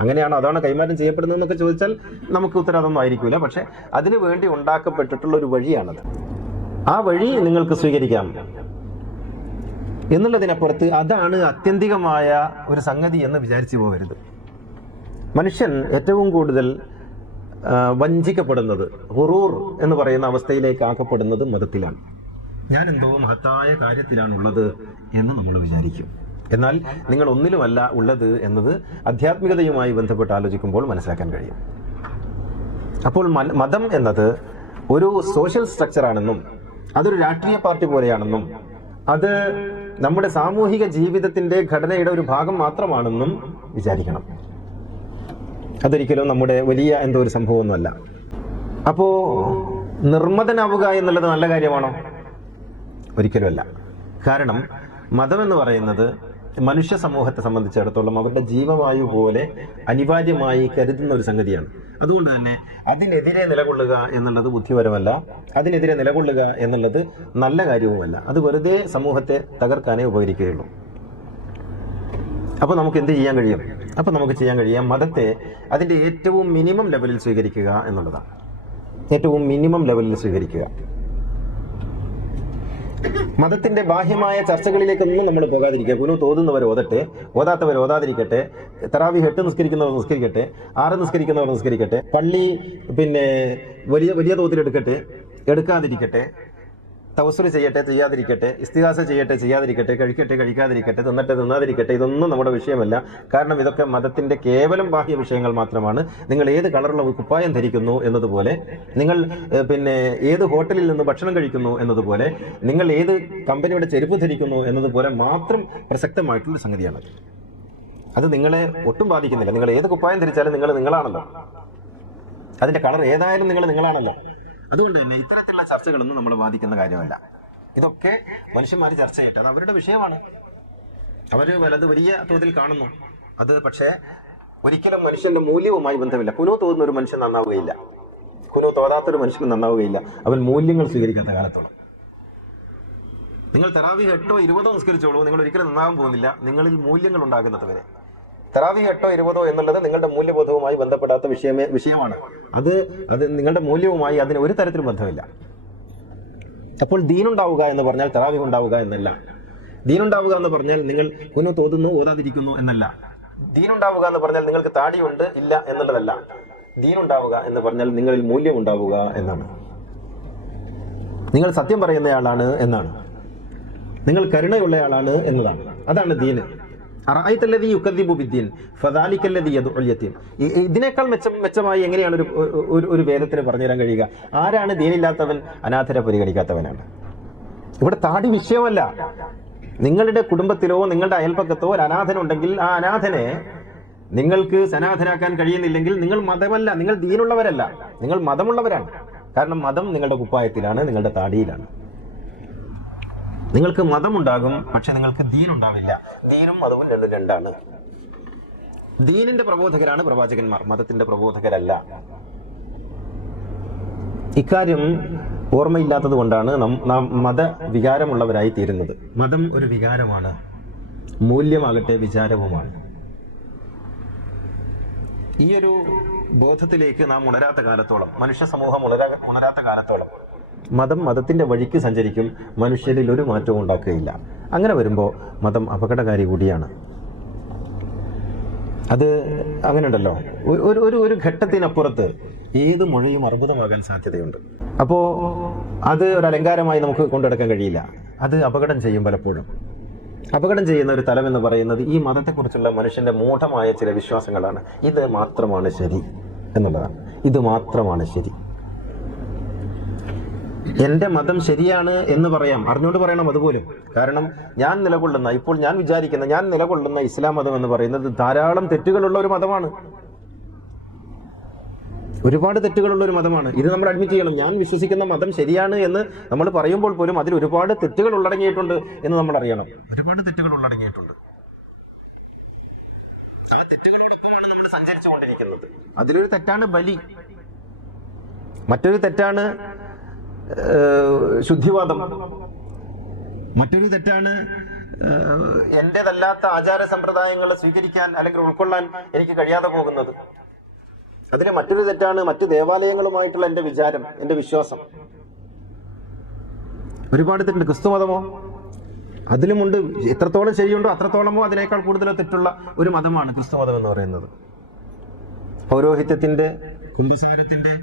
അങ്ങനെയാണോ? അതാണ് കൈമാറ്റം ചെയ്യപ്പെടുന്നതെന്നൊക്കെ ചോദിച്ചാൽ നമുക്ക് ഉത്തരം അതൊന്നും ആയിരിക്കില്ല. പക്ഷെ അതിനു വേണ്ടി ഉണ്ടാക്കപ്പെട്ടിട്ടുള്ള ഒരു വഴിയാണത്. ആ വഴി നിങ്ങൾക്ക് സ്വീകരിക്കാം എന്നുള്ളതിനപ്പുറത്ത് അതാണ് ആത്യന്തികമായ ഒരു സംഗതി എന്ന് വിചാരിച്ചു പോകരുത്. മനുഷ്യൻ ഏറ്റവും കൂടുതൽ വഞ്ചിക്കപ്പെടുന്നത്, ഹുറൂർ എന്ന് പറയുന്ന അവസ്ഥയിലേക്ക് ആക്കപ്പെടുന്നത് മതത്തിലാണ്. ഞാൻ എന്തോ മഹത്തായ കാര്യത്തിലാണുള്ളത് എന്ന് നമ്മൾ വിചാരിക്കും. എന്നാൽ നിങ്ങൾ ഒന്നിലുമല്ല ഉള്ളത് എന്നത് ആധ്യാത്മികതയുമായി ബന്ധപ്പെട്ട് ആലോചിക്കുമ്പോൾ മനസ്സിലാക്കാൻ കഴിയും. അപ്പോൾ മതം എന്നത് ഒരു സോഷ്യൽ സ്ട്രക്ചറാണെന്നും അതൊരു രാഷ്ട്രീയ പാർട്ടി പോലെയാണെന്നും അത് നമ്മുടെ സാമൂഹിക ജീവിതത്തിന്റെ ഘടനയുടെ ഒരു ഭാഗം മാത്രമാണെന്നും വിചാരിക്കണം. അതൊരിക്കലും നമ്മുടെ വലിയ എന്തോ ഒരു സംഭവമൊന്നുമല്ല. അപ്പോ നിർമ്മതനാവുക എന്നുള്ളത് നല്ല കാര്യമാണോ? ഒരിക്കലുമല്ല. കാരണം മതം എന്ന് പറയുന്നത് മനുഷ്യ സമൂഹത്തെ സംബന്ധിച്ചിടത്തോളം അവരുടെ ജീവവായു പോലെ അനിവാര്യമായി കരുതുന്ന ഒരു സംഗതിയാണ്. അതുകൊണ്ട് തന്നെ അതിനെതിരെ നിലകൊള്ളുക എന്നുള്ളത് ബുദ്ധിപരമല്ല, അതിനെതിരെ നിലകൊള്ളുക എന്നുള്ളത് നല്ല കാര്യവുമല്ല. അത് വെറുതെ സമൂഹത്തെ തകർക്കാനേ ഉപകരിക്കുകയുള്ളൂ. അപ്പോൾ നമുക്ക് എന്ത് ചെയ്യാൻ കഴിയും? അപ്പോൾ നമുക്ക് ചെയ്യാൻ കഴിയാം മതത്തെ അതിൻ്റെ ഏറ്റവും മിനിമം ലെവലിൽ സ്വീകരിക്കുക എന്നുള്ളതാണ്. ഏറ്റവും മിനിമം ലെവലിൽ സ്വീകരിക്കുക. മതത്തിന്റെ ബാഹ്യമായ ചർച്ചകളിലേക്കൊന്നും നമ്മൾ പോകാതിരിക്കുക. കുനു തോന്നുന്നവർ ഓതട്ടെ, ഓതാത്തവർ ഓതാതിരിക്കട്ടെ, തറാവീഹ് 8 നിസ്കരിക്കുന്നവർ നിസ്കരിക്കട്ടെ, 6 നിസ്കരിക്കുന്നവർ നിസ്കരിക്കട്ടെ, പള്ളി വലിയ വലിയ തോതിൽ എടുക്കാതിരിക്കട്ടെ, തവസ്സുൽ ചെയ്യട്ടെ ചെയ്യാതിരിക്കട്ടെ, ഇസ്തിഗാസ ചെയ്യട്ടെ ചെയ്യാതിരിക്കട്ടെ, കഴിക്കട്ടെ കഴിക്കാതിരിക്കട്ടെ, തിന്നാതിരിക്കട്ടെ, ഇതൊന്നും നമ്മുടെ വിഷയമല്ല. കാരണം ഇതൊക്കെ മതത്തിന്റെ കേവലം ബാഹ്യ വിഷയങ്ങൾ മാത്രമാണ്. നിങ്ങൾ ഏത് കളറുള്ള കുപ്പായം ധരിക്കുന്നു എന്നതുപോലെ, നിങ്ങൾ ഏത് ഹോട്ടലിൽ നിന്ന് ഭക്ഷണം കഴിക്കുന്നു എന്നതുപോലെ, നിങ്ങൾ ഏത് കമ്പനിയുടെ ചെരുപ്പ് ധരിക്കുന്നു എന്നതുപോലെ മാത്രം പ്രസക്തമായിട്ടുള്ള സംഗതിയാണ്. അത് നിങ്ങളെ ഒട്ടും ബാധിക്കുന്നില്ല. നിങ്ങൾ ഏത് കുപ്പായം ധരിച്ചാലും നിങ്ങളാണല്ലോ. അതിന്റെ കളർ ഏതായാലും നിങ്ങളാണല്ലോ. അതുകൊണ്ട് തന്നെ ഇത്തരത്തിലുള്ള ചർച്ചകളൊന്നും നമ്മൾ ബാധിക്കുന്ന കാര്യമല്ല. ഇതൊക്കെ മനുഷ്യന്മാർ ചർച്ച ചെയ്യട്ടെ, അത് അവരുടെ വിഷയമാണ്. അവര് വലിയ തോതിൽ കാണുന്നു. അത് പക്ഷേ ഒരിക്കലും മനുഷ്യന്റെ മൂല്യവുമായി ബന്ധമില്ല. കുനു തോന്നുന്ന ഒരു മനുഷ്യൻ നന്നാവുകയില്ല, കുനു തോന്നാത്തൊരു മനുഷ്യൻ നന്നാവുകയില്ല, അവൻ മൂല്യങ്ങൾ സ്വീകരിക്കാത്ത കാലത്തോളം. നിങ്ങൾ തറാവീഹ് 8 or 20 നിസ്കരിച്ചോളൂ, നിങ്ങൾ ഒരിക്കലും നന്നാവാൻ പോകുന്നില്ല നിങ്ങളിൽ മൂല്യങ്ങൾ ഉണ്ടാകുന്നത് വരെ. തറാവീഹ് 8 or 20 എന്നുള്ളത് നിങ്ങളുടെ മൂല്യബോധവുമായി ബന്ധപ്പെടാത്ത വിഷയമാണ്. അത് നിങ്ങളുടെ മൂല്യവുമായി അതിന് ഒരു തരത്തിലും ബന്ധമില്ല. അപ്പോൾ ദീനുണ്ടാവുക എന്ന് പറഞ്ഞാൽ തറാവീഹ് ഉണ്ടാവുക എന്നല്ല. ദീനുണ്ടാവുക എന്ന് പറഞ്ഞാൽ നിങ്ങൾ കുനു തോന്നുന്നു ഓതാതിരിക്കുന്നു എന്നല്ല. ദീനുണ്ടാവുക എന്ന് പറഞ്ഞാൽ നിങ്ങൾക്ക് താടിയുണ്ട് ഇല്ല എന്നുള്ളതല്ല. ദീനുണ്ടാവുക എന്ന് പറഞ്ഞാൽ നിങ്ങളിൽ മൂല്യം ഉണ്ടാവുക എന്നാണ്. നിങ്ങൾ സത്യം പറയുന്നയാളാണ് എന്നാണ്, നിങ്ങൾ കരുണയുള്ളയാളാണ് എന്നതാണ്. അതാണ് ദീന്. ഇതിനേക്കാൾ മെച്ചമായി എങ്ങനെയാണ് ഒരു വേദത്തിന് പറഞ്ഞുതരാൻ കഴിയുക? ആരാണ് ദീനില്ലാത്തവൻ? അനാഥരെ പരിഗണിക്കാത്തവനാണ്. ഇവിടെ താടി വിഷയമല്ല. നിങ്ങളുടെ കുടുംബത്തിലോ നിങ്ങളുടെ അയൽപ്പക്കത്തോ ഒരു അനാഥനുണ്ടെങ്കിൽ ആ അനാഥനെ നിങ്ങൾക്ക് സനാഥനാക്കാൻ കഴിയുന്നില്ലെങ്കിൽ നിങ്ങൾ മതമല്ല, നിങ്ങൾ ദീനുള്ളവരല്ല, നിങ്ങൾ മതമുള്ളവരാണ്. കാരണം മതം നിങ്ങളുടെ കുപ്പായത്തിലാണ്, നിങ്ങളുടെ താടിയിലാണ്. നിങ്ങൾക്ക് മതമുണ്ടാകും, പക്ഷെ നിങ്ങൾക്ക് ദീനുണ്ടാവില്ല. ദീനും മതവും രണ്ടാണ്. ദീനിന്റെ പ്രബോധകരാണ് പ്രവാചകന്മാർ, മതത്തിന്റെ പ്രബോധകരല്ല. ഇക്കാര്യം ഓർമ്മയില്ലാത്തത് കൊണ്ടാണ് നാം മതവികാരമുള്ളവരായി തീരുന്നത്. മതം ഒരു വികാരമാണ്, മൂല്യമാകട്ടെ വിചാരവുമാണ്. ഈ ഒരു ബോധത്തിലേക്ക് നാം ഉണരാത്ത കാലത്തോളം, മനുഷ്യ സമൂഹം ഉണരാത്ത കാലത്തോളം മതത്തിന്റെ വഴിക്ക് സഞ്ചരിക്കും, മനുഷ്യരിൽ ഒരു മാറ്റവും ഉണ്ടാക്കുകയില്ല. അങ്ങനെ വരുമ്പോൾ മതം അപകടകാരി കൂടിയാണ്. അത് അങ്ങനെ ഉണ്ടല്ലോ, ഒരു ഘട്ടത്തിനപ്പുറത്ത് ഏത് മുഴയും അർബുദമാകാൻ സാധ്യതയുണ്ട്. അപ്പോൾ അത് ഒരു അലങ്കാരമായി നമുക്ക് കൊണ്ടുനടക്കാൻ കഴിയില്ല. അത് അപകടം ചെയ്യും. പലപ്പോഴും അപകടം ചെയ്യുന്ന ഒരു തലം എന്ന് പറയുന്നത് ഈ മതത്തെക്കുറിച്ചുള്ള മനുഷ്യന്റെ മൂഢമായ ചില വിശ്വാസങ്ങളാണ്. ഇത് മാത്രമാണ് ശരി എന്നുള്ളതാണ്. ഇത് മാത്രമാണ് ശരി. എന്റെ മതം ശരിയാണ് എന്ന് പറയാം, അറിഞ്ഞുകൊണ്ട് പറയണം അതുപോലും. കാരണം ഞാൻ വിചാരിക്കുന്ന ഞാൻ നിലകൊള്ളുന്ന ഇസ്ലാം മതം എന്ന് പറയുന്നത് ധാരാളം തെറ്റുകളുള്ള ഒരു മതമാണ്, ഒരുപാട് തെറ്റുകളുള്ള ഒരു മതമാണ്. ഇത് നമ്മൾ അഡ്മിറ്റ് ചെയ്യണം. ഞാൻ വിശ്വസിക്കുന്ന മതം ശരിയാണ് എന്ന് നമ്മൾ പറയുമ്പോൾ പോലും അതിൽ ഒരുപാട് തെറ്റുകൾ ഉള്ളടങ്ങിയിട്ടുണ്ട് എന്ന് നമ്മൾ അറിയണം. ഒരുപാട് തെറ്റുകൾ ഉള്ളടങ്ങിയിട്ടുണ്ട്. ആ തെറ്റുകളിലൂടെയാണ് നമ്മൾ സഞ്ചരിച്ചുകൊണ്ടിരിക്കുന്നത്. അതിലൊരു തെറ്റാണ് ബലി, മറ്റൊരു തെറ്റാണ് ശുദ്ധിവാദം, മറ്റൊരു തെറ്റാണ് എന്റേതല്ലാത്ത ആചാര സമ്പ്രദായങ്ങൾ സ്വീകരിക്കാൻ അല്ലെങ്കിൽ ഉൾക്കൊള്ളാൻ എനിക്ക് കഴിയാതെ പോകുന്നത്. അതിലെ മറ്റൊരു തെറ്റാണ് മറ്റു ദേവാലയങ്ങളുമായിട്ടുള്ള എന്റെ വിചാരം, എന്റെ വിശ്വാസം. ഒരുപാട് തെറ്റുണ്ട്. ക്രിസ്തുമതമോ അതിലുമുണ്ട്. എത്രത്തോളം ശരിയുണ്ടോ അത്രത്തോളമോ അതിനേക്കാൾ കൂടുതലോ തെറ്റുള്ള ഒരു മതമാണ് ക്രിസ്തുമതം എന്ന് പറയുന്നത്. പൗരോഹിത്യത്തിന്റെ, കുംഭസാരത്തിന്റെ,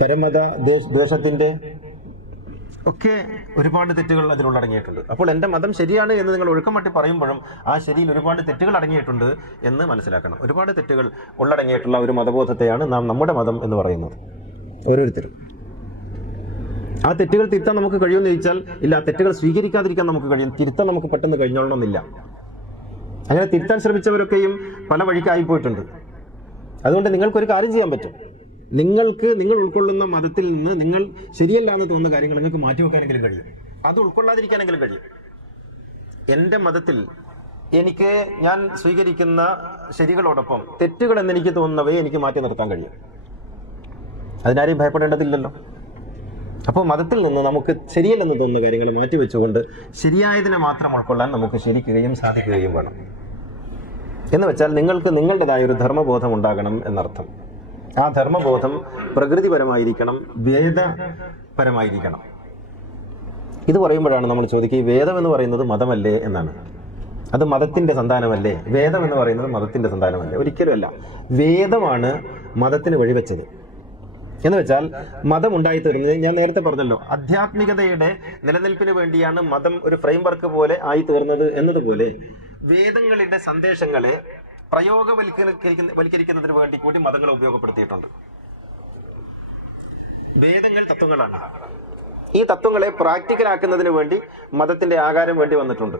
പരമത ദ്വേഷത്തിന്റെ ഒക്കെ ഒരുപാട് തെറ്റുകൾ അതിലുള്ളടങ്ങിയിട്ടുണ്ട്. അപ്പോൾ എൻ്റെ മതം ശരിയാണ് എന്ന് നിങ്ങൾ ഒഴുക്കം മട്ടി പറയുമ്പോഴും ആ ശരിയിൽ ഒരുപാട് തെറ്റുകൾ അടങ്ങിയിട്ടുണ്ട് എന്ന് മനസ്സിലാക്കണം. ഒരുപാട് തെറ്റുകൾ ഉള്ളടങ്ങിയിട്ടുള്ള ഒരു മതബോധത്തെയാണ് നാം നമ്മുടെ മതം എന്ന് പറയുന്നത്. ഓരോരുത്തരും ആ തെറ്റുകൾ തിരുത്താൻ നമുക്ക് കഴിയുമെന്ന് ചോദിച്ചാൽ ഇല്ല. ആ തെറ്റുകൾ സ്വീകരിക്കാതിരിക്കാൻ നമുക്ക് കഴിയും, തിരുത്താൻ നമുക്ക് പെട്ടെന്ന് കഴിഞ്ഞോളണമെന്നില്ല. അങ്ങനെ തിരുത്താൻ ശ്രമിച്ചവരൊക്കെയും പല വഴിക്കായി പോയിട്ടുണ്ട്. അതുകൊണ്ട് നിങ്ങൾക്കൊരു കാര്യം ചെയ്യാൻ പറ്റും. നിങ്ങൾ ഉൾക്കൊള്ളുന്ന മതത്തിൽ നിന്ന് നിങ്ങൾ ശരിയല്ല എന്ന് തോന്നുന്ന കാര്യങ്ങൾ നിങ്ങൾക്ക് മാറ്റിവെക്കാനെങ്കിലും കഴിയും, അത് ഉൾക്കൊള്ളാതിരിക്കാനെങ്കിലും കഴിയും. എൻ്റെ മതത്തിൽ ഞാൻ സ്വീകരിക്കുന്ന ശരികളോടൊപ്പം തെറ്റുകൾ എന്നെനിക്ക് തോന്നുന്നവയെ എനിക്ക് മാറ്റി നിർത്താൻ കഴിയും. അതിനാരെയും ഭയപ്പെടേണ്ടതില്ലല്ലോ. അപ്പോൾ മതത്തിൽ നിന്ന് നമുക്ക് ശരിയല്ലെന്ന് തോന്നുന്ന കാര്യങ്ങൾ മാറ്റിവെച്ചുകൊണ്ട് ശരിയായതിനെ മാത്രം ഉൾക്കൊള്ളാൻ നമുക്ക് ശരിക്കുകയും സാധിക്കുകയും വേണം. എന്ന് വെച്ചാൽ നിങ്ങൾക്ക് നിങ്ങളുടേതായ ഒരു ധർമ്മബോധം ഉണ്ടാകണം എന്നർത്ഥം. ആ ധർമ്മബോധം പ്രകൃതിപരമായിരിക്കണം, വേദപരമായിരിക്കണം. ഇത് പറയുമ്പോഴാണ് നമ്മൾ ചോദിക്കുക, ഈ വേദം എന്ന് പറയുന്നത് മതമല്ലേ എന്നാണ്. അത് മതത്തിന്റെ സന്താനമല്ലേ? വേദം എന്ന് പറയുന്നത് മതത്തിന്റെ സന്താനമല്ലേ? ഒരിക്കലുമല്ല. വേദമാണ് മതത്തിന് വഴിവെച്ചത്. എന്ന് വെച്ചാൽ മതം ഉണ്ടായിത്തീർന്നത്, ഞാൻ നേരത്തെ പറഞ്ഞല്ലോ, ആധ്യാത്മികതയുടെ നിലനിൽപ്പിന് വേണ്ടിയാണ് മതം ഒരു ഫ്രെയിംവർക്ക് പോലെ ആയി തീർന്നത് എന്നതുപോലെ വേദങ്ങളുടെ സന്ദേശങ്ങളെ പ്രയോഗവൽക്കരിക്കുന്നതിന് വേണ്ടി കൂടി മതങ്ങളെ ഉപയോഗപ്പെടുത്തിയിട്ടുണ്ട്. വേദങ്ങൾ തത്വങ്ങളാണ്. ഈ തത്വങ്ങളെ പ്രാക്ടിക്കലാക്കുന്നതിന് വേണ്ടി മതത്തിന്റെ ആകാരം വേണ്ടി വന്നിട്ടുണ്ട്.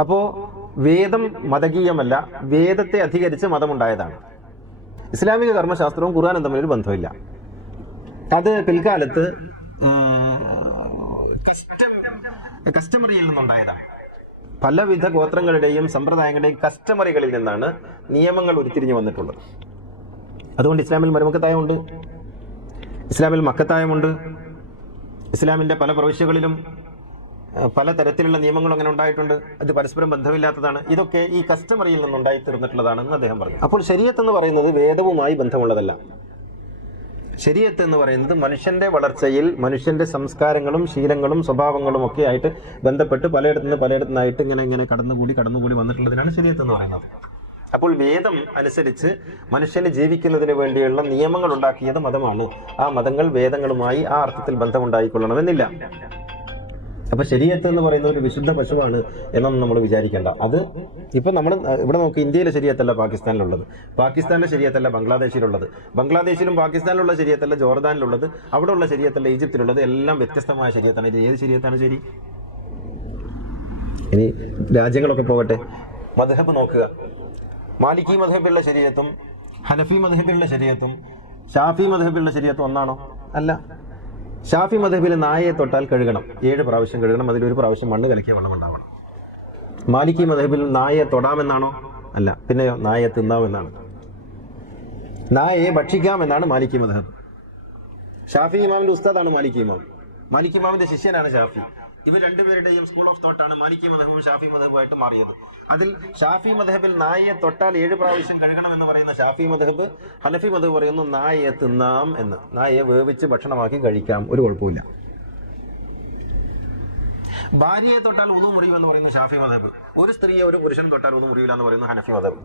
അപ്പോ വേദം മതകീയമല്ല, വേദത്തെ അധികരിച്ച് മതമുണ്ടായതാണ്. ഇസ്ലാമിക കർമ്മശാസ്ത്രവും ഖുർആനും തമ്മിൽ ഒരു ബന്ധമില്ല. അത് പിൽക്കാലത്ത് കസ്റ്റമറിയിൽ നിന്നുണ്ടായതാണ്. പലവിധ ഗോത്രങ്ങളുടെയും സമ്പ്രദായങ്ങളുടെയും കസ്റ്റമറികളിൽ നിന്നാണ് നിയമങ്ങൾ ഉരുത്തിരിഞ്ഞു വന്നിട്ടുള്ളത്. അതുകൊണ്ട് ഇസ്ലാമിൽ മരുമക്കത്തായമുണ്ട്, ഇസ്ലാമിൽ മക്കത്തായമുണ്ട്, ഇസ്ലാമിന്റെ പല പ്രവിശ്യകളിലും പല തരത്തിലുള്ള നിയമങ്ങളും അങ്ങനെ ഉണ്ടായിട്ടുണ്ട്. അത് പരസ്പരം ബന്ധമില്ലാത്തതാണ്. ഇതൊക്കെ ഈ കസ്റ്റമറിയിൽ നിന്നുണ്ടായി തീർന്നിട്ടുള്ളതാണെന്ന് അദ്ദേഹം പറഞ്ഞു. അപ്പോൾ ശരീഅത്ത് എന്ന് പറയുന്നത് വേദവുമായി ബന്ധമുള്ളതല്ല. ശരീഅത്ത് എന്ന് പറയുന്നത് മനുഷ്യന്റെ വളർച്ചയിൽ മനുഷ്യന്റെ സംസ്കാരങ്ങളും ശീലങ്ങളും സ്വഭാവങ്ങളും ഒക്കെ ആയിട്ട് ബന്ധപ്പെട്ട് പലയിടത്തുനിന്നായിട്ട് ഇങ്ങനെ കടന്നുകൂടി വന്നിട്ടുള്ളതിനാണ് ശരീഅത്ത് എന്ന് പറയുന്നത്. അപ്പോൾ വേദം അനുസരിച്ച് മനുഷ്യന് ജീവിക്കുന്നതിന് വേണ്ടിയുള്ള നിയമങ്ങൾ ഉണ്ടാക്കിയത് മതമാണ്. ആ മതങ്ങൾ വേദങ്ങളുമായി ആ അർത്ഥത്തിൽ ബന്ധമുണ്ടായിക്കൊള്ളണമെന്നില്ല. അപ്പൊ ശരീഅത്ത് എന്ന് പറയുന്ന ഒരു വിശുദ്ധ പശുവാണ് എന്നൊന്നും നമ്മൾ വിചാരിക്കേണ്ട. അത് ഇപ്പൊ നമ്മൾ ഇവിടെ നോക്കി, ഇന്ത്യയിലെ ശരീഅത്തല്ല പാകിസ്ഥാനിലുള്ളത്, പാകിസ്ഥാനിലെ ശരീഅത്തല്ല ബംഗ്ലാദേശിലുള്ളത്, ബംഗ്ലാദേശിലും പാകിസ്ഥാനിലുള്ള ശരീഅത്തല്ല ജോർദാനിലുള്ളത്, അവിടെ ഉള്ള ശരീഅത്തല്ല ഈജിപ്തിലുള്ളത്. എല്ലാം വ്യത്യസ്തമായ ശരീഅത്താണ്. ഇത് ഏത് ശരീഅത്താണ് ശരി? ഇനി രാജ്യങ്ങളൊക്കെ പോകട്ടെ, മദ്ഹബ് നോക്കുക. മാലിക്കി മദ്ഹബിലുള്ള ശരീഅത്തും ഹനഫി മദ്ഹബിലുള്ള ശരീഅത്തും ഷാഫി മദ്ഹബിലുള്ള ശരീഅത്തും ഒന്നാണോ? അല്ല. ഷാഫി മദ്ഹബിൽ നായയെ തൊട്ടാൽ കഴുകണം, 7 പ്രാവശ്യം കഴുകണം, അതിലൊരു പ്രാവശ്യം മണ്ണ് കലക്കിയ വെള്ളം ഉണ്ടാവണം. മാലിക്കി മദ്ഹബിൽ നായയെ തൊടാമെന്നാണോ? അല്ല. പിന്നെയോ? നായയെ തിന്നാമെന്നാണ്. നായയെ ഭക്ഷിക്കാമെന്നാണ് മാലിക്കി മദ്ഹബ്. ഷാഫി ഇമാമിന്റെ ഉസ്താദാണ് മാലിക്കി ഇമാം, മാലിക്കി ഇമാമിന്റെ ശിഷ്യനാണ് ഷാഫി. ഇവർ രണ്ടുപേരുടെയും സ്കൂൾ ഓഫ് തോട്ടാണ് മാലിക്കി മദ്ഹബും ഷാഫി മദ്ഹബുമായിട്ട് മാറിയത്. അതിൽ ഷാഫി മദ്ഹബിൽ നായയെ തൊട്ടാൽ 7 പ്രാവശ്യം കഴുകണം എന്ന് പറയുന്ന ഷാഫി മദ്ഹബ്, ഹനഫി മദ്ഹബ് പറയുന്നു നായയെ തിന്നാം എന്ന്. നായയെ വേവിച്ച് ഭക്ഷണമാക്കി കഴിക്കാം, ഒരു കുഴപ്പമില്ല. ഭാര്യയെ തൊട്ടാൽ ഉദു മുറിയും എന്ന് പറയുന്ന ഷാഫി മദ്ഹബ്, ഒരു സ്ത്രീയെ ഒരു പുരുഷനും തൊട്ടാൽ ഉദു മുറിയില്ല എന്ന് പറയുന്ന ഹനഫി മദ്ഹബ്.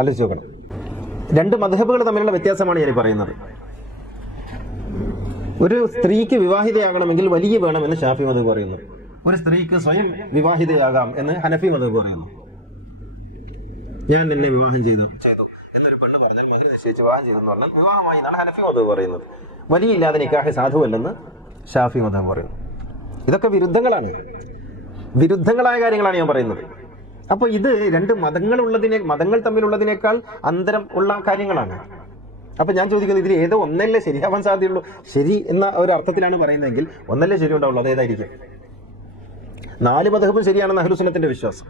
ആലോചിച്ച് നോക്കണം. 2 മദ്ഹബുകൾ തമ്മിലുള്ള വ്യത്യാസമാണ് ഞാൻ പറയുന്നത്. ഒരു സ്ത്രീക്ക് വിവാഹിതയാകണമെങ്കിൽ വലിയ വേണമെന്ന് ഷാഫി മദ്ഹബ് പറയുന്നു. ഒരു സ്ത്രീക്ക് സ്വയം വിവാഹിതയാകാം എന്ന് ഹനഫി മദ്ഹബ് പറയുന്നു. ഞാൻ നിന്നെ വിവാഹം ചെയ്തു എന്നൊരു പെണ്ണ് പറഞ്ഞാൽ മകനെ നിശ്ചയിച്ച് വിവാഹം ചെയ്തെന്ന് പറഞ്ഞാൽ വിവാഹമായി എന്നാണ് ഹനഫി മദ്ഹബ് പറയുന്നത്. വലിയ ഇല്ലാതെ നിക്കാഹ് സാധുവല്ലെന്ന് ഷാഫി മദ്ഹബ് പറയുന്നു. ഇതൊക്കെ വിരുദ്ധങ്ങളായ കാര്യങ്ങളാണ് ഞാൻ പറയുന്നത്. അപ്പോൾ ഇത് 2 മതങ്ങൾ തമ്മിലുള്ളതിനേക്കാൾ അന്തരം ഉള്ള കാര്യങ്ങളാണ്. അപ്പൊ ഞാൻ ചോദിക്കുന്നത്, ഇതിൽ ഏതോ ഒന്നല്ലേ ശരിയാവാൻ സാധ്യതയുള്ളൂ? ശരി എന്ന ഒരു അർത്ഥത്തിലാണ് പറയുന്നതെങ്കിൽ ഒന്നല്ലേ ശരി ഉണ്ടാവുള്ളൂ, അതേതായിരിക്കും? 4 മദ്ഹബും ശരിയാണെന്ന് അഹ്ലുസുന്നത്തിന്റെ വിശ്വാസം.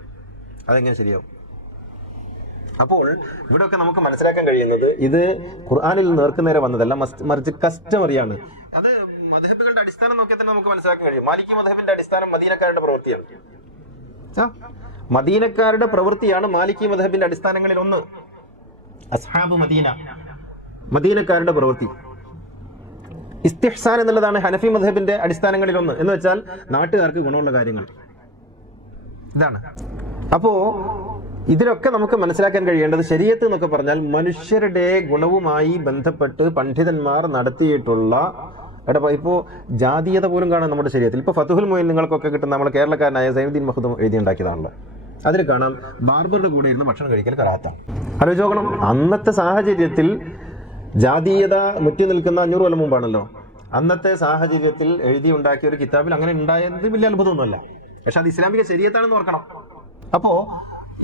അതെങ്ങനെ ശരിയാവും? അപ്പോൾ ഇവിടെയൊക്കെ നമുക്ക് മനസ്സിലാക്കാൻ കഴിയുന്നത് ഇത് ഖുർആനിൽ നേർക്കുനേരെ വന്നതല്ല, മറിച്ച് കസ്റ്റമറിയാണ്. അത് മദ്ഹബുകളുടെ അടിസ്ഥാനം നോക്കിയാൽ തന്നെ നമുക്ക് മനസ്സിലാക്കാൻ കഴിയും. മാലിക്കി മദ്ഹബിന്റെ അടിസ്ഥാനം മദീനക്കാരുടെ പ്രവൃത്തിയാണ്. മദീനക്കാരുടെ പ്രവൃത്തിയാണ് മാലിക്കി മദ്ഹബിന്റെ അടിസ്ഥാനങ്ങളിൽ ഒന്ന്. അസ്ഹാബ് മദീന, മദീനക്കാരുടെ പ്രവൃത്തി. ഇസ്തിഹ്സാൻ എന്നുള്ളതാണ് ഹനഫി മദ്ഹബിന്റെ അടിസ്ഥാനങ്ങളിൽ ഒന്ന്. എന്ന് വെച്ചാൽ നാട്ടുകാർക്ക് ഗുണമുള്ള കാര്യങ്ങൾ. ഇതാണ്. അപ്പോ ഇതിലൊക്കെ നമുക്ക് മനസ്സിലാക്കാൻ കഴിയേണ്ടത്, ശരീഅത്ത് എന്നൊക്കെ പറഞ്ഞാൽ മനുഷ്യരുടെ ഗുണവുമായി ബന്ധപ്പെട്ട് പണ്ഡിതന്മാർ നടത്തിയിട്ടുള്ള ഇപ്പോ ജാതീയത പോലും കാണാൻ നമ്മുടെ ശരീഅത്തിൽ. ഇപ്പൊ ഫതുഹുൽ മുഈൻ നിങ്ങൾക്കൊക്കെ കിട്ടുന്ന നമ്മുടെ കേരളക്കാരനായ സൈനുദ്ദീൻ മഖ്ദൂം എഴുതിയുണ്ടാക്കിയതാണല്ലോ. അതിൽ കാണാം ബാർബറുടെ കൂടെ ഇരുന്ന് ഭക്ഷണം കഴിക്കൽ കറാഹത്താണ്. ആലോചിച്ച് നോക്കണം. അന്നത്തെ സാഹചര്യത്തിൽ ജാതീയത മുറ്റി നിൽക്കുന്ന 500 കൊല്ലം മുമ്പാണല്ലോ. അന്നത്തെ സാഹചര്യത്തിൽ എഴുതി ഉണ്ടാക്കിയ ഒരു കിതാബിൽ അങ്ങനെ ഉണ്ടായത് വലിയ അത്ഭുതമൊന്നുമല്ല. പക്ഷെ അത് ഇസ്ലാമിക ശരീഅത്താണെന്ന് ഓർക്കണം. അപ്പോ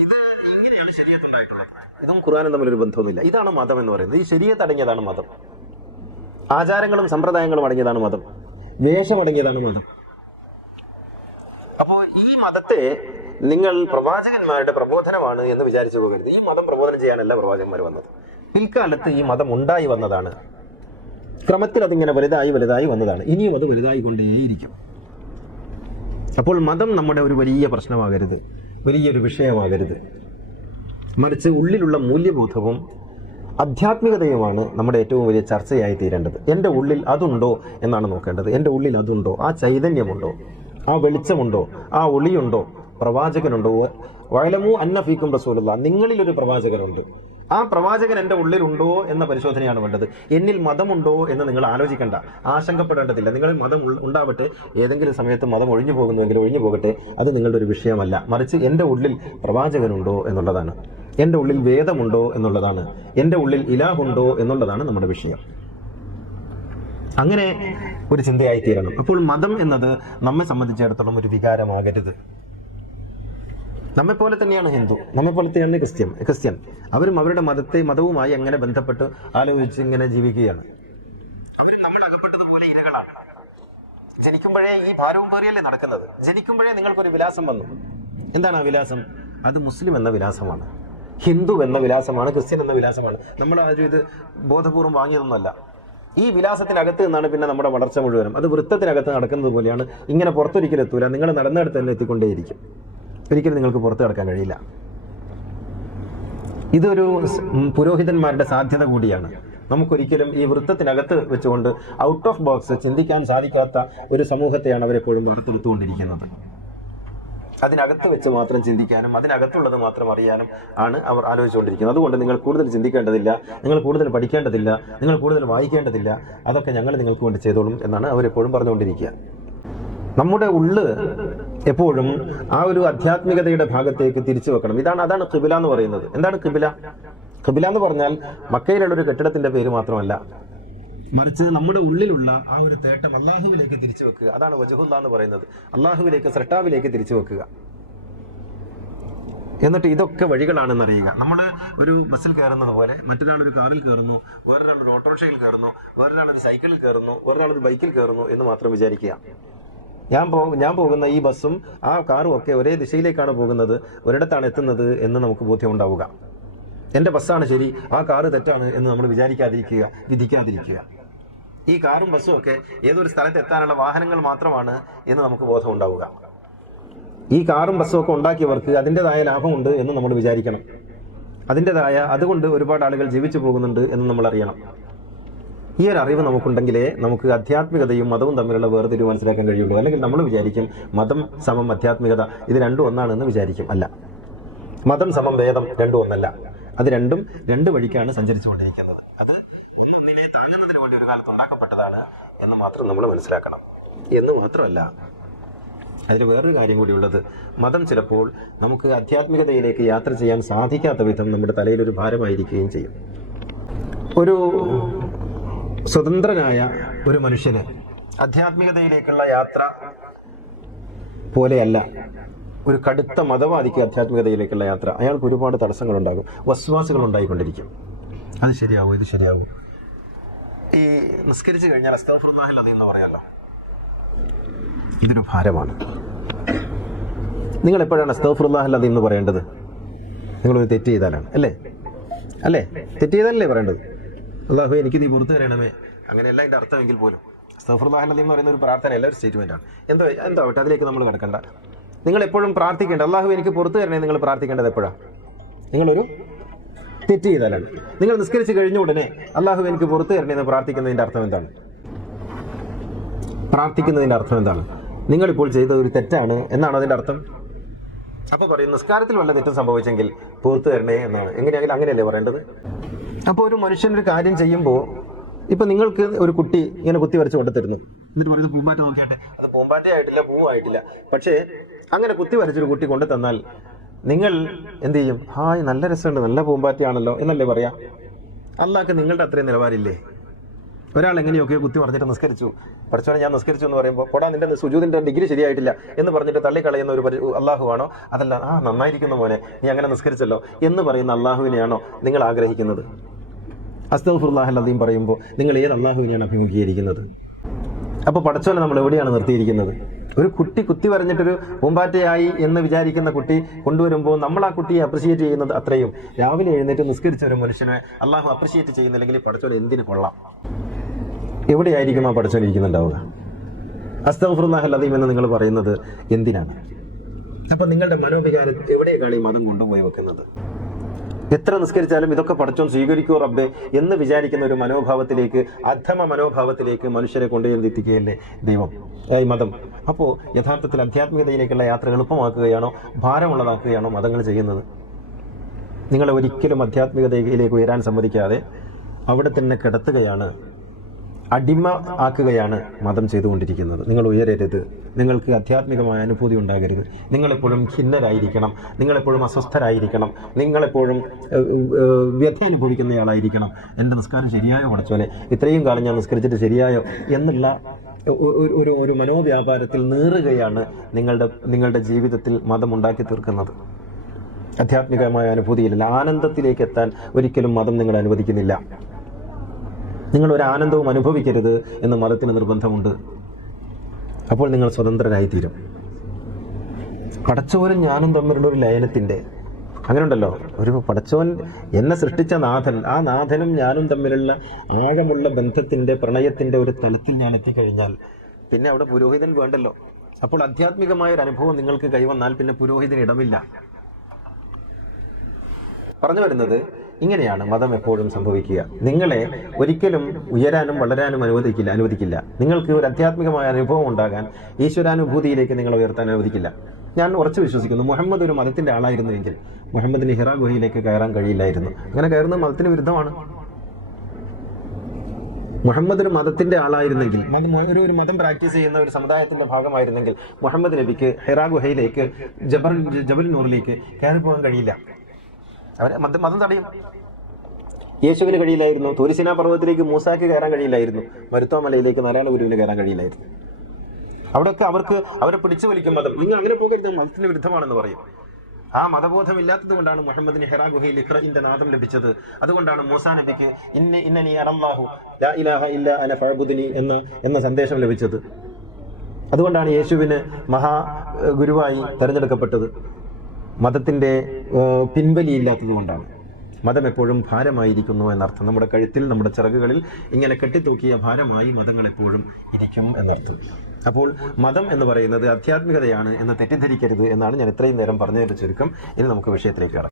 ഇത് ഇങ്ങനെയാണ് ശരീഅത്ത് ഉണ്ടായിട്ടുള്ളത്. ഇതും ഖുർആനും തമ്മിലൊരു ബന്ധമൊന്നുമില്ല. ഇതാണ് മതം എന്ന് പറയുന്നത്. ഈ ശരീഅത്ത് അടങ്ങിയതാണ് മതം. ആചാരങ്ങളും സമ്പ്രദായങ്ങളും അടങ്ങിയതാണ് മതം. വേഷം അടങ്ങിയതാണ് മതം. അപ്പോ ഈ മതത്തെ നിങ്ങൾ പ്രവാചകന്മാരുടെ പ്രബോധനമാണ് എന്ന് വിചാരിച്ചു പോകരുത്. ഈ മതം പ്രബോധനം ചെയ്യാനല്ല പ്രവാചകന്മാർ വന്നത്. പിൽക്കാലത്ത് ഈ മതം ഉണ്ടായി വന്നതാണ്. ക്രമത്തിൽ അതിങ്ങനെ വലുതായി വലുതായി വന്നതാണ്. ഇനിയും അത് വലുതായി കൊണ്ടേയിരിക്കും. അപ്പോൾ മതം നമ്മുടെ ഒരു വലിയ പ്രശ്നമാകരുത്, വലിയൊരു വിഷയമാകരുത്. മറിച്ച് ഉള്ളിലുള്ള മൂല്യബോധവും ആധ്യാത്മികതയുമാണ് നമ്മുടെ ഏറ്റവും വലിയ ചർച്ചയായി തീരേണ്ടത്. എൻ്റെ ഉള്ളിൽ അതുണ്ടോ എന്നാണ് നോക്കേണ്ടത്. എൻ്റെ ഉള്ളിൽ അതുണ്ടോ, ആ ചൈതന്യമുണ്ടോ, ആ വെളിച്ചമുണ്ടോ, ആ ഒളിയുണ്ടോ, പ്രവാചകനുണ്ടോ. വഅലമു അന്ന ഫീക്കും റസൂലുള്ളാഹ്, നിങ്ങളിലൊരു പ്രവാചകനുണ്ട്. ആ പ്രവാചകൻ എൻ്റെ ഉള്ളിലുണ്ടോ എന്ന പരിശോധനയാണ് വേണ്ടത്. എന്നിൽ മതമുണ്ടോ എന്ന് നിങ്ങൾ ആലോചിക്കേണ്ട, ആശങ്കപ്പെടേണ്ടതില്ല. നിങ്ങളിൽ മതം ഉണ്ടാവട്ടെ, ഏതെങ്കിലും സമയത്ത് മതം ഒഴിഞ്ഞു പോകുന്നുവെങ്കിൽ ഒഴിഞ്ഞു പോകട്ടെ, അത് നിങ്ങളുടെ ഒരു വിഷയമല്ല. മറിച്ച് എൻ്റെ ഉള്ളിൽ പ്രവാചകനുണ്ടോ എന്നുള്ളതാണ്, എൻ്റെ ഉള്ളിൽ വേദമുണ്ടോ എന്നുള്ളതാണ്, എൻ്റെ ഉള്ളിൽ ഇലാഹുണ്ടോ എന്നുള്ളതാണ് നമ്മുടെ വിഷയം. അങ്ങനെ ഒരു ചിന്തയായി തീരണം. അപ്പോൾ മതം എന്നത് നമ്മെ സംബന്ധിച്ചിടത്തോളം ഒരു വികാരമാകരുത്. നമ്മെപ്പോലെ തന്നെയാണ് ഹിന്ദു, നമ്മെപ്പോലെ തന്നെയാണ് ക്രിസ്ത്യൻ. അവരും അവരുടെ മതവുമായി എങ്ങനെ ബന്ധപ്പെട്ട് ആലോചിച്ച് ഇങ്ങനെ ജീവിക്കുകയാണ്. അവർ നമ്മൾ അകപ്പെട്ടതുപോലെ ഇരകളാണ്. ജനിക്കുമ്പോഴേ ഈ ഭാരവും പേറിയല്ലേ നടക്കുന്നത്. ജനിക്കുമ്പോഴേ നിങ്ങൾക്കൊരു വിലാസം വന്നു. എന്താണ് ആ വിലാസം? അത് മുസ്ലിം എന്ന വിലാസമാണ്, ഹിന്ദു എന്ന വിലാസമാണ്, ക്രിസ്ത്യൻ എന്ന വിലാസമാണ്. നമ്മൾ ആരും ഇത് ബോധപൂർവം വാങ്ങിയതൊന്നുമല്ല. ഈ വിലാസത്തിനകത്ത് നിന്നാണ് പിന്നെ നമ്മുടെ വളർച്ച മുഴുവനും. അത് വൃത്തത്തിനകത്ത് നടക്കുന്നത് പോലെയാണ്. ഇങ്ങനെ പുറത്തൊരിക്കലും എത്തൂല. നിങ്ങൾ നടന്നിടത്ത് തന്നെ എത്തിക്കൊണ്ടേയിരിക്കും. ഒരിക്കലും നിങ്ങൾക്ക് പുറത്തു കടക്കാൻ കഴിയില്ല. ഇതൊരു പുരോഹിതന്മാരുടെ സാധ്യത കൂടിയാണ്. നമുക്കൊരിക്കലും ഈ വൃത്തത്തിനകത്ത് വെച്ചുകൊണ്ട് ഔട്ട് ഓഫ് ബോക്സ് ചിന്തിക്കാൻ സാധിക്കാത്ത ഒരു സമൂഹത്തെയാണ് അവരെപ്പോഴും വാർത്തെടുത്തുകൊണ്ടിരിക്കുന്നത്. അതിനകത്ത് വെച്ച് മാത്രം ചിന്തിക്കാനും അതിനകത്തുള്ളത് മാത്രം അറിയാനും ആണ് അവർ ആലോചിച്ചുകൊണ്ടിരിക്കുന്നത്. അതുകൊണ്ട് നിങ്ങൾ കൂടുതൽ ചിന്തിക്കേണ്ടതില്ല, നിങ്ങൾ കൂടുതൽ പഠിക്കേണ്ടതില്ല, നിങ്ങൾ കൂടുതൽ വായിക്കേണ്ടതില്ല. അതൊക്കെ ഞങ്ങൾ നിങ്ങൾക്ക് വേണ്ടി ചെയ്തോളും എന്നാണ് അവരെപ്പോഴും പറഞ്ഞുകൊണ്ടിരിക്കുക. നമ്മുടെ ഉള്ള് എപ്പോഴും ആ ഒരു ആധ്യാത്മികതയുടെ ഭാഗത്തേക്ക് തിരിച്ചു വെക്കണം. അതാണ് ഖിബില എന്ന് പറയുന്നത്. എന്താണ് ഖിബില? ഖിബില എന്ന് പറഞ്ഞാൽ മക്കയിലുള്ള ഒരു കെട്ടിടത്തിന്റെ പേര് മാത്രമല്ല, മറിച്ച് നമ്മുടെ ഉള്ളിലുള്ള ആ ഒരു തേട്ടം അള്ളാഹുവിലേക്ക് തിരിച്ചു വെക്കുക. അതാണ് വജ്ഹുല്ല എന്ന് പറയുന്നത്. അള്ളാഹുവിലേക്ക്, സൃഷ്ടാവിലേക്ക് തിരിച്ചു വെക്കുക. എന്നിട്ട് ഇതൊക്കെ വഴികളാണെന്ന് അറിയുക. നമ്മൾ ഒരു ബസ്സിൽ കയറുന്നത് പോലെ മറ്റൊരാൾ ഒരു കാറിൽ കയറുന്നു, വേറൊരാൾ ഒരു ഓട്ടോറിക്ഷയിൽ കയറുന്നു, വേറൊരാൾ ഒരു സൈക്കിളിൽ കയറുന്നു, വേറൊരാൾ ഒരു ബൈക്കിൽ കയറുന്നു എന്ന് മാത്രം വിചാരിക്കുക. ഞാൻ പോകുന്ന ഈ ബസ്സും ആ കാറും ഒക്കെ ഒരേ ദിശയിലേക്കാണ് പോകുന്നത്, ഒരിടത്താണ് എത്തുന്നത് എന്ന് നമുക്ക് ബോധ്യമുണ്ടാവുക. എൻ്റെ ബസ്സാണ് ശരി, ആ കാറ് തെറ്റാണ് എന്ന് നമ്മൾ വിചാരിക്കാതിരിക്കുക, വിധിക്കാതിരിക്കുക. ഈ കാറും ബസ്സും ഒക്കെ ഏതൊരു സ്ഥലത്ത് എത്താനുള്ള വാഹനങ്ങൾ മാത്രമാണ് എന്ന് നമുക്ക് ബോധം ഉണ്ടാവുക. ഈ കാറും ബസ്സും ഒക്കെ ഉണ്ടാക്കിയവർക്ക് അതിൻ്റെതായ ലാഭമുണ്ട് എന്ന് നമ്മൾ വിചാരിക്കണം. അതുകൊണ്ട് ഒരുപാട് ആളുകൾ ജീവിച്ചു പോകുന്നുണ്ട് എന്ന് നമ്മൾ അറിയണം. ഈ ഒരു അറിവ് നമുക്കുണ്ടെങ്കിലേ നമുക്ക് ആധ്യാത്മികതയും മതവും തമ്മിലുള്ള വേർതിരിവ് മനസ്സിലാക്കാൻ കഴിയുള്ളൂ. അല്ലെങ്കിൽ നമ്മൾ വിചാരിക്കും മതം സമം ആധ്യാത്മികത ഇത് രണ്ടും ഒന്നാണെന്ന് വിചാരിക്കും. അല്ല, മതം സമം വേദം രണ്ടും ഒന്നല്ല. അത് രണ്ടും രണ്ട് വഴിക്കാണ് സഞ്ചരിച്ചുകൊണ്ടിരിക്കുന്നത്. അത് ഒന്നിനെ താങ്ങുന്നതിന് വേണ്ടി ഒരു കാലത്ത് ഉണ്ടാക്കപ്പെട്ടതാണ് എന്ന് മാത്രം നമ്മൾ മനസ്സിലാക്കണം. എന്ന് മാത്രമല്ല, അതിൽ വേറൊരു കാര്യം കൂടി ഉള്ളത്, മതം ചിലപ്പോൾ നമുക്ക് ആധ്യാത്മികതയിലേക്ക് യാത്ര ചെയ്യാൻ സാധിക്കാത്ത വിധം നമ്മുടെ തലയിലൊരു ഭാരമായിരിക്കുകയും ചെയ്യും. ഒരു സ്വതന്ത്രനായ ഒരു മനുഷ്യന് ആധ്യാത്മികതയിലേക്കുള്ള യാത്ര പോലെയല്ല ഒരു കടുത്ത മതവാദിക്ക് ആധ്യാത്മികതയിലേക്കുള്ള യാത്ര. അയാൾക്ക് ഒരുപാട് തടസ്സങ്ങളുണ്ടാകും, വസ്വാസുകൾ ഉണ്ടായിക്കൊണ്ടിരിക്കും. അത് ശരിയാവും, ഇത് ശരിയാവും. ഈ നിസ്കരിച്ചു കഴിഞ്ഞാൽ അസ്തഗ്ഫിറുല്ലാഹൽ അദീം എന്ന് പറയാമല്ലോ, ഇതൊരു ഭാരമാണ്. നിങ്ങൾ എപ്പോഴാണ് അസ്തഗ്ഫിറുല്ലാഹൽ അദീം എന്ന് പറയേണ്ടത്? നിങ്ങളൊരു തെറ്റ് ചെയ്താലാണ് അല്ലേ? തെറ്റ് ചെയ്താലല്ലേ പറയേണ്ടത്? അല്ലാഹു എനിക്ക് നീ പുറത്തു തരണമേ, അങ്ങനെയല്ല അതിൻ്റെ അർത്ഥമെങ്കിൽ പോലും. അസ്തഗ്ഫിറുല്ലാഹൽ അദീം എന്ന് പറയുന്ന ഒരു പ്രാർത്ഥനയല്ല, ഒരു സ്റ്റേറ്റ്മെൻ്റാണ്. എന്താവട്ടെ, അതിലേക്ക് നമ്മൾ കിടക്കണ്ട. നിങ്ങൾ എപ്പോഴും പ്രാർത്ഥിക്കേണ്ട, അല്ലാഹു എനിക്ക് പുറത്തു തരണേ നിങ്ങൾ പ്രാർത്ഥിക്കേണ്ടത് എപ്പോഴാണ്? നിങ്ങളൊരു തെറ്റ് ചെയ്താലാണ്. നിങ്ങൾ നിസ്കരിച്ച് കഴിഞ്ഞ ഉടനെ അല്ലാഹു എനിക്ക് പുറത്തു തരണേ എന്ന് പ്രാർത്ഥിക്കുന്നതിൻ്റെ അർത്ഥം എന്താണ്? നിങ്ങളിപ്പോൾ ചെയ്ത ഒരു തെറ്റാണ് എന്നാണ് അതിൻ്റെ അർത്ഥം. അപ്പോൾ പറയും നിസ്കാരത്തിൽ വല്ല തെറ്റും സംഭവിച്ചെങ്കിൽ പുറത്തു തരണേ എന്നാണ്. എങ്ങനെയാണെങ്കിലും അങ്ങനെയല്ലേ പറയേണ്ടത്? അപ്പോൾ ഒരു മനുഷ്യനൊരു കാര്യം ചെയ്യുമ്പോൾ, ഇപ്പം നിങ്ങൾക്ക് ഒരു കുട്ടി ഇങ്ങനെ കുത്തി വരച്ച് കൊണ്ടുത്തരുന്നു, എന്നിട്ട് പറയുന്നത് പൂമ്പാറ്റ നോക്കിയാട്ടെ, അത് പൂമ്പാറ്റ ആയിട്ടില്ല, പൂവായിട്ടില്ല. പക്ഷേ അങ്ങനെ കുത്തി വരച്ചൊരു കുട്ടി കൊണ്ടു തന്നാൽ നിങ്ങൾ എന്ത് ചെയ്യും? ഹായ്, നല്ല രസമുണ്ട്, നല്ല പൂമ്പാറ്റയാണല്ലോ എന്നല്ലേ പറയാം. അള്ളാഹ്ക്ക് നിങ്ങളുടെ അത്രയും നിലവാരമില്ലേ? ഒരാൾ എങ്ങനെയൊക്കെയോ കുത്തി പറഞ്ഞിട്ട് നിസ്കരിച്ചു, പഠിച്ചോനെ ഞാൻ നിസ്കരിച്ചു എന്ന് പറയുമ്പോൾ പോടാ നിന്റെ സുജൂദിന്റെ ഡിഗ്രി ശരിയായിട്ടില്ല എന്ന് പറഞ്ഞിട്ട് തള്ളിക്കളയുന്ന ഒരു അള്ളാഹുവാണോ? അതല്ല, നന്നായിരിക്കുന്ന പോലെ നീ അങ്ങനെ നിസ്കരിച്ചല്ലോ എന്ന് പറയുന്ന അള്ളാഹുവിനെയാണോ നിങ്ങൾ ആഗ്രഹിക്കുന്നത്? അസ്തഗ്ഫിറുല്ലാഹൽ അദീം പറയുമ്പോൾ നിങ്ങൾ ഏത് അള്ളാഹുവിനെയാണ് അഭിമുഖീകരിക്കുന്നത്? അപ്പോൾ പടച്ചോനെ നമ്മൾ എവിടെയാണ് നിർത്തിയിരിക്കുന്നത്? ഒരു കുട്ടി കുത്തി വരഞ്ഞിട്ടൊരു പൂമ്പാറ്റയായി എന്ന് വിചാരിക്കുന്ന കുട്ടി കൊണ്ടുവരുമ്പോൾ നമ്മൾ ആ കുട്ടിയെ അപ്രിഷിയേറ്റ് ചെയ്യുന്നത് അത്രയും. രാവിലെ എഴുന്നേറ്റ് നിസ്കരിച്ച ഒരു മനുഷ്യനെ അള്ളാഹു അപ്രിഷിയേറ്റ് ചെയ്യുന്നില്ലെങ്കിൽ പടച്ചോൻ എന്തിന് കൊള്ളാം? എവിടെയായിരിക്കും ആ പടച്ചോൻ ഇരിക്കുന്നുണ്ടാവുക? അസ്തഗ്ഫിറുല്ലാഹൽ അദീം എന്ന് നിങ്ങൾ പറയുന്നത് എന്തിനാണ്? അപ്പം നിങ്ങളുടെ മനോവികാരം എവിടേക്കാണ് ഈ മതം കൊണ്ടുപോയി വെക്കുന്നത്? എത്ര നിസ്കരിച്ചാലും ഇതൊക്കെ പടച്ചോൻ സ്വീകരിക്കൂ റബ്ബേ എന്ന് വിചാരിക്കുന്ന ഒരു മനോഭാവത്തിലേക്ക്, അധമ മനോഭാവത്തിലേക്ക് മനുഷ്യരെ കൊണ്ടുചെന്നെത്തിക്കുകയല്ലേ ദൈവം, ഈ മതം. അപ്പോൾ യഥാർത്ഥത്തിൽ ആധ്യാത്മികതയിലേക്കുള്ള യാത്ര എളുപ്പമാക്കുകയാണോ ഭാരമുള്ളതാക്കുകയാണോ മതങ്ങൾ ചെയ്യുന്നത്? നിങ്ങളെ ഒരിക്കലും ആധ്യാത്മികതയിലേക്ക് ഉയരാൻ സമ്മതിക്കാതെ അവിടെ തന്നെ കിടത്തുകയാണ്, അടിമ ആക്കുകയാണ് മതം ചെയ്തുകൊണ്ടിരിക്കുന്നത്. നിങ്ങൾ ഉയരരുത്, നിങ്ങൾക്ക് ആധ്യാത്മികമായ അനുഭൂതി ഉണ്ടാകരുത്, നിങ്ങളെപ്പോഴും ഖിന്നരായിരിക്കണം, നിങ്ങളെപ്പോഴും അസ്വസ്ഥരായിരിക്കണം, നിങ്ങളെപ്പോഴും വ്യഥ അനുഭവിക്കുന്നയാളായിരിക്കണം. എൻ്റെ നിസ്കാരം ശരിയായോ പടച്ചോനെ, ഇത്രയും കാലം ഞാൻ നിസ്കരിച്ചിട്ട് ശരിയായോ എന്നുള്ള ഒരു മനോവ്യാപാരത്തിൽ നീറുകയാണ് നിങ്ങളുടെ ജീവിതത്തിൽ മതം ഉണ്ടാക്കി തീർക്കുന്നത്. ആധ്യാത്മികമായ അനുഭൂതിയിലല്ല, ആനന്ദത്തിലേക്ക് എത്താൻ ഒരിക്കലും മതം നിങ്ങളെ അനുവദിക്കുന്നില്ല. നിങ്ങളൊരു ആനന്ദവും അനുഭവിക്കരുത് എന്ന് മതത്തിന് നിർബന്ധമുണ്ട്. അപ്പോൾ നിങ്ങൾ സ്വതന്ത്രരായിത്തീരും. പടച്ചോനും ഞാനും തമ്മിലുള്ള ഒരു ലയനത്തിൻ്റെ അങ്ങനെ ഉണ്ടല്ലോ, ഒരു പടച്ചോൻ എന്നെ സൃഷ്ടിച്ച നാഥൻ, ആ നാഥനും ഞാനും തമ്മിലുള്ള ആഴമുള്ള ബന്ധത്തിൻ്റെ പ്രണയത്തിൻ്റെ ഒരു തലത്തിൽ ഞാൻ എത്തിക്കഴിഞ്ഞാൽ പിന്നെ അവിടെ പുരോഹിതൻ വേണ്ടല്ലോ. അപ്പോൾ ആധ്യാത്മികമായ ഒരു അനുഭവം നിങ്ങൾക്ക് കൈവന്നാൽ പിന്നെ പുരോഹിതന് ഇടമില്ല. പറഞ്ഞു വരുന്നത് ഇങ്ങനെയാണ് മതം എപ്പോഴും സംഭവിക്കുക. നിങ്ങളെ ഒരിക്കലും ഉയരാനും വളരാനും അനുവദിക്കില്ല. നിങ്ങൾക്ക് ഒരു ആധ്യാത്മികമായ അനുഭവം ഉണ്ടാകാൻ, ഈശ്വരാനുഭൂതിയിലേക്ക് നിങ്ങളെ ഉയർത്താൻ അനുവദിക്കില്ല. ഞാൻ ഉറച്ചു വിശ്വസിക്കുന്നു, മുഹമ്മദ് ഒരു മതത്തിന്റെ ആളായിരുന്നുവെങ്കിൽ മുഹമ്മദിന് ഹിറാ ഗുഹയിലേക്ക് കയറാൻ കഴിയില്ലായിരുന്നു. അങ്ങനെ കയറുന്നത് മതത്തിന് വിരുദ്ധമാണ്. മുഹമ്മദ് ഒരു മതത്തിന്റെ ആളായിരുന്നെങ്കിൽ, ഒരു മതം പ്രാക്ടീസ് ചെയ്യുന്ന ഒരു സമുദായത്തിന്റെ ഭാഗമായിരുന്നെങ്കിൽ മുഹമ്മദ് നബിക്ക് ഹിറാ ഗുഹയിലേക്ക്, ജബൽ നൂറിലേക്ക് കയറി പോകാൻ കഴിയില്ല. അവരെ മതം തടയും. യേശുവിന് കഴിയില്ലായിരുന്നു. തൂരിസിന പർവ്വതത്തിലേക്ക് മൂസാക്ക് കയറാൻ കഴിയില്ലായിരുന്നു. മരുത്തോ മലയിലേക്ക് നാരായണ ഗുരുവിന് കയറാൻ കഴിയില്ലായിരുന്നു. അവിടെയൊക്കെ അവരെ പിടിച്ചു വലിക്കും മതം. നിങ്ങൾ അങ്ങനെ പോകരുത്, മതത്തിന് വിരുദ്ധമാണെന്ന് പറയും. ആ മതബോധം ഇല്ലാത്തത് കൊണ്ടാണ് മുഹമ്മദിന് ഹിറാ ഗുഹയിൽ ഇഖ്റഇന്റെ നാദം ലഭിച്ചത്. അതുകൊണ്ടാണ് മൂസാ നബിക്ക് ഇന്നനി അനല്ലാഹു ലാ ഇലാഹ ഇല്ല അന ഫഅബ്ദുനി എന്ന സന്ദേശം ലഭിച്ചത്. അതുകൊണ്ടാണ് യേശുവിന് ഗുരുവായി തെരഞ്ഞെടുക്കപ്പെട്ടത്. മതത്തിന്റെ പിൻവലിയില്ലാത്തത് കൊണ്ടാണ്. മതം എപ്പോഴും ഭാരമായിരിക്കുന്നു എന്നർത്ഥം. നമ്മുടെ കഴുത്തിൽ, നമ്മുടെ ചിറകുകളിൽ ഇങ്ങനെ കെട്ടിത്തൂക്കിയ ഭാരമായി മതങ്ങൾ എപ്പോഴും ഇരിക്കും എന്നർത്ഥം. അപ്പോൾ മതം എന്ന് പറയുന്നത് ആധ്യാത്മികതയാണ് എന്ന് തെറ്റിദ്ധരിക്കരുത് എന്നാണ് ഞാൻ ഇത്രയും നേരം പറഞ്ഞതിന്റെ ചുരുക്കം. ഇനി നമുക്ക് വിഷയത്തിലേക്ക് കടക്കാം.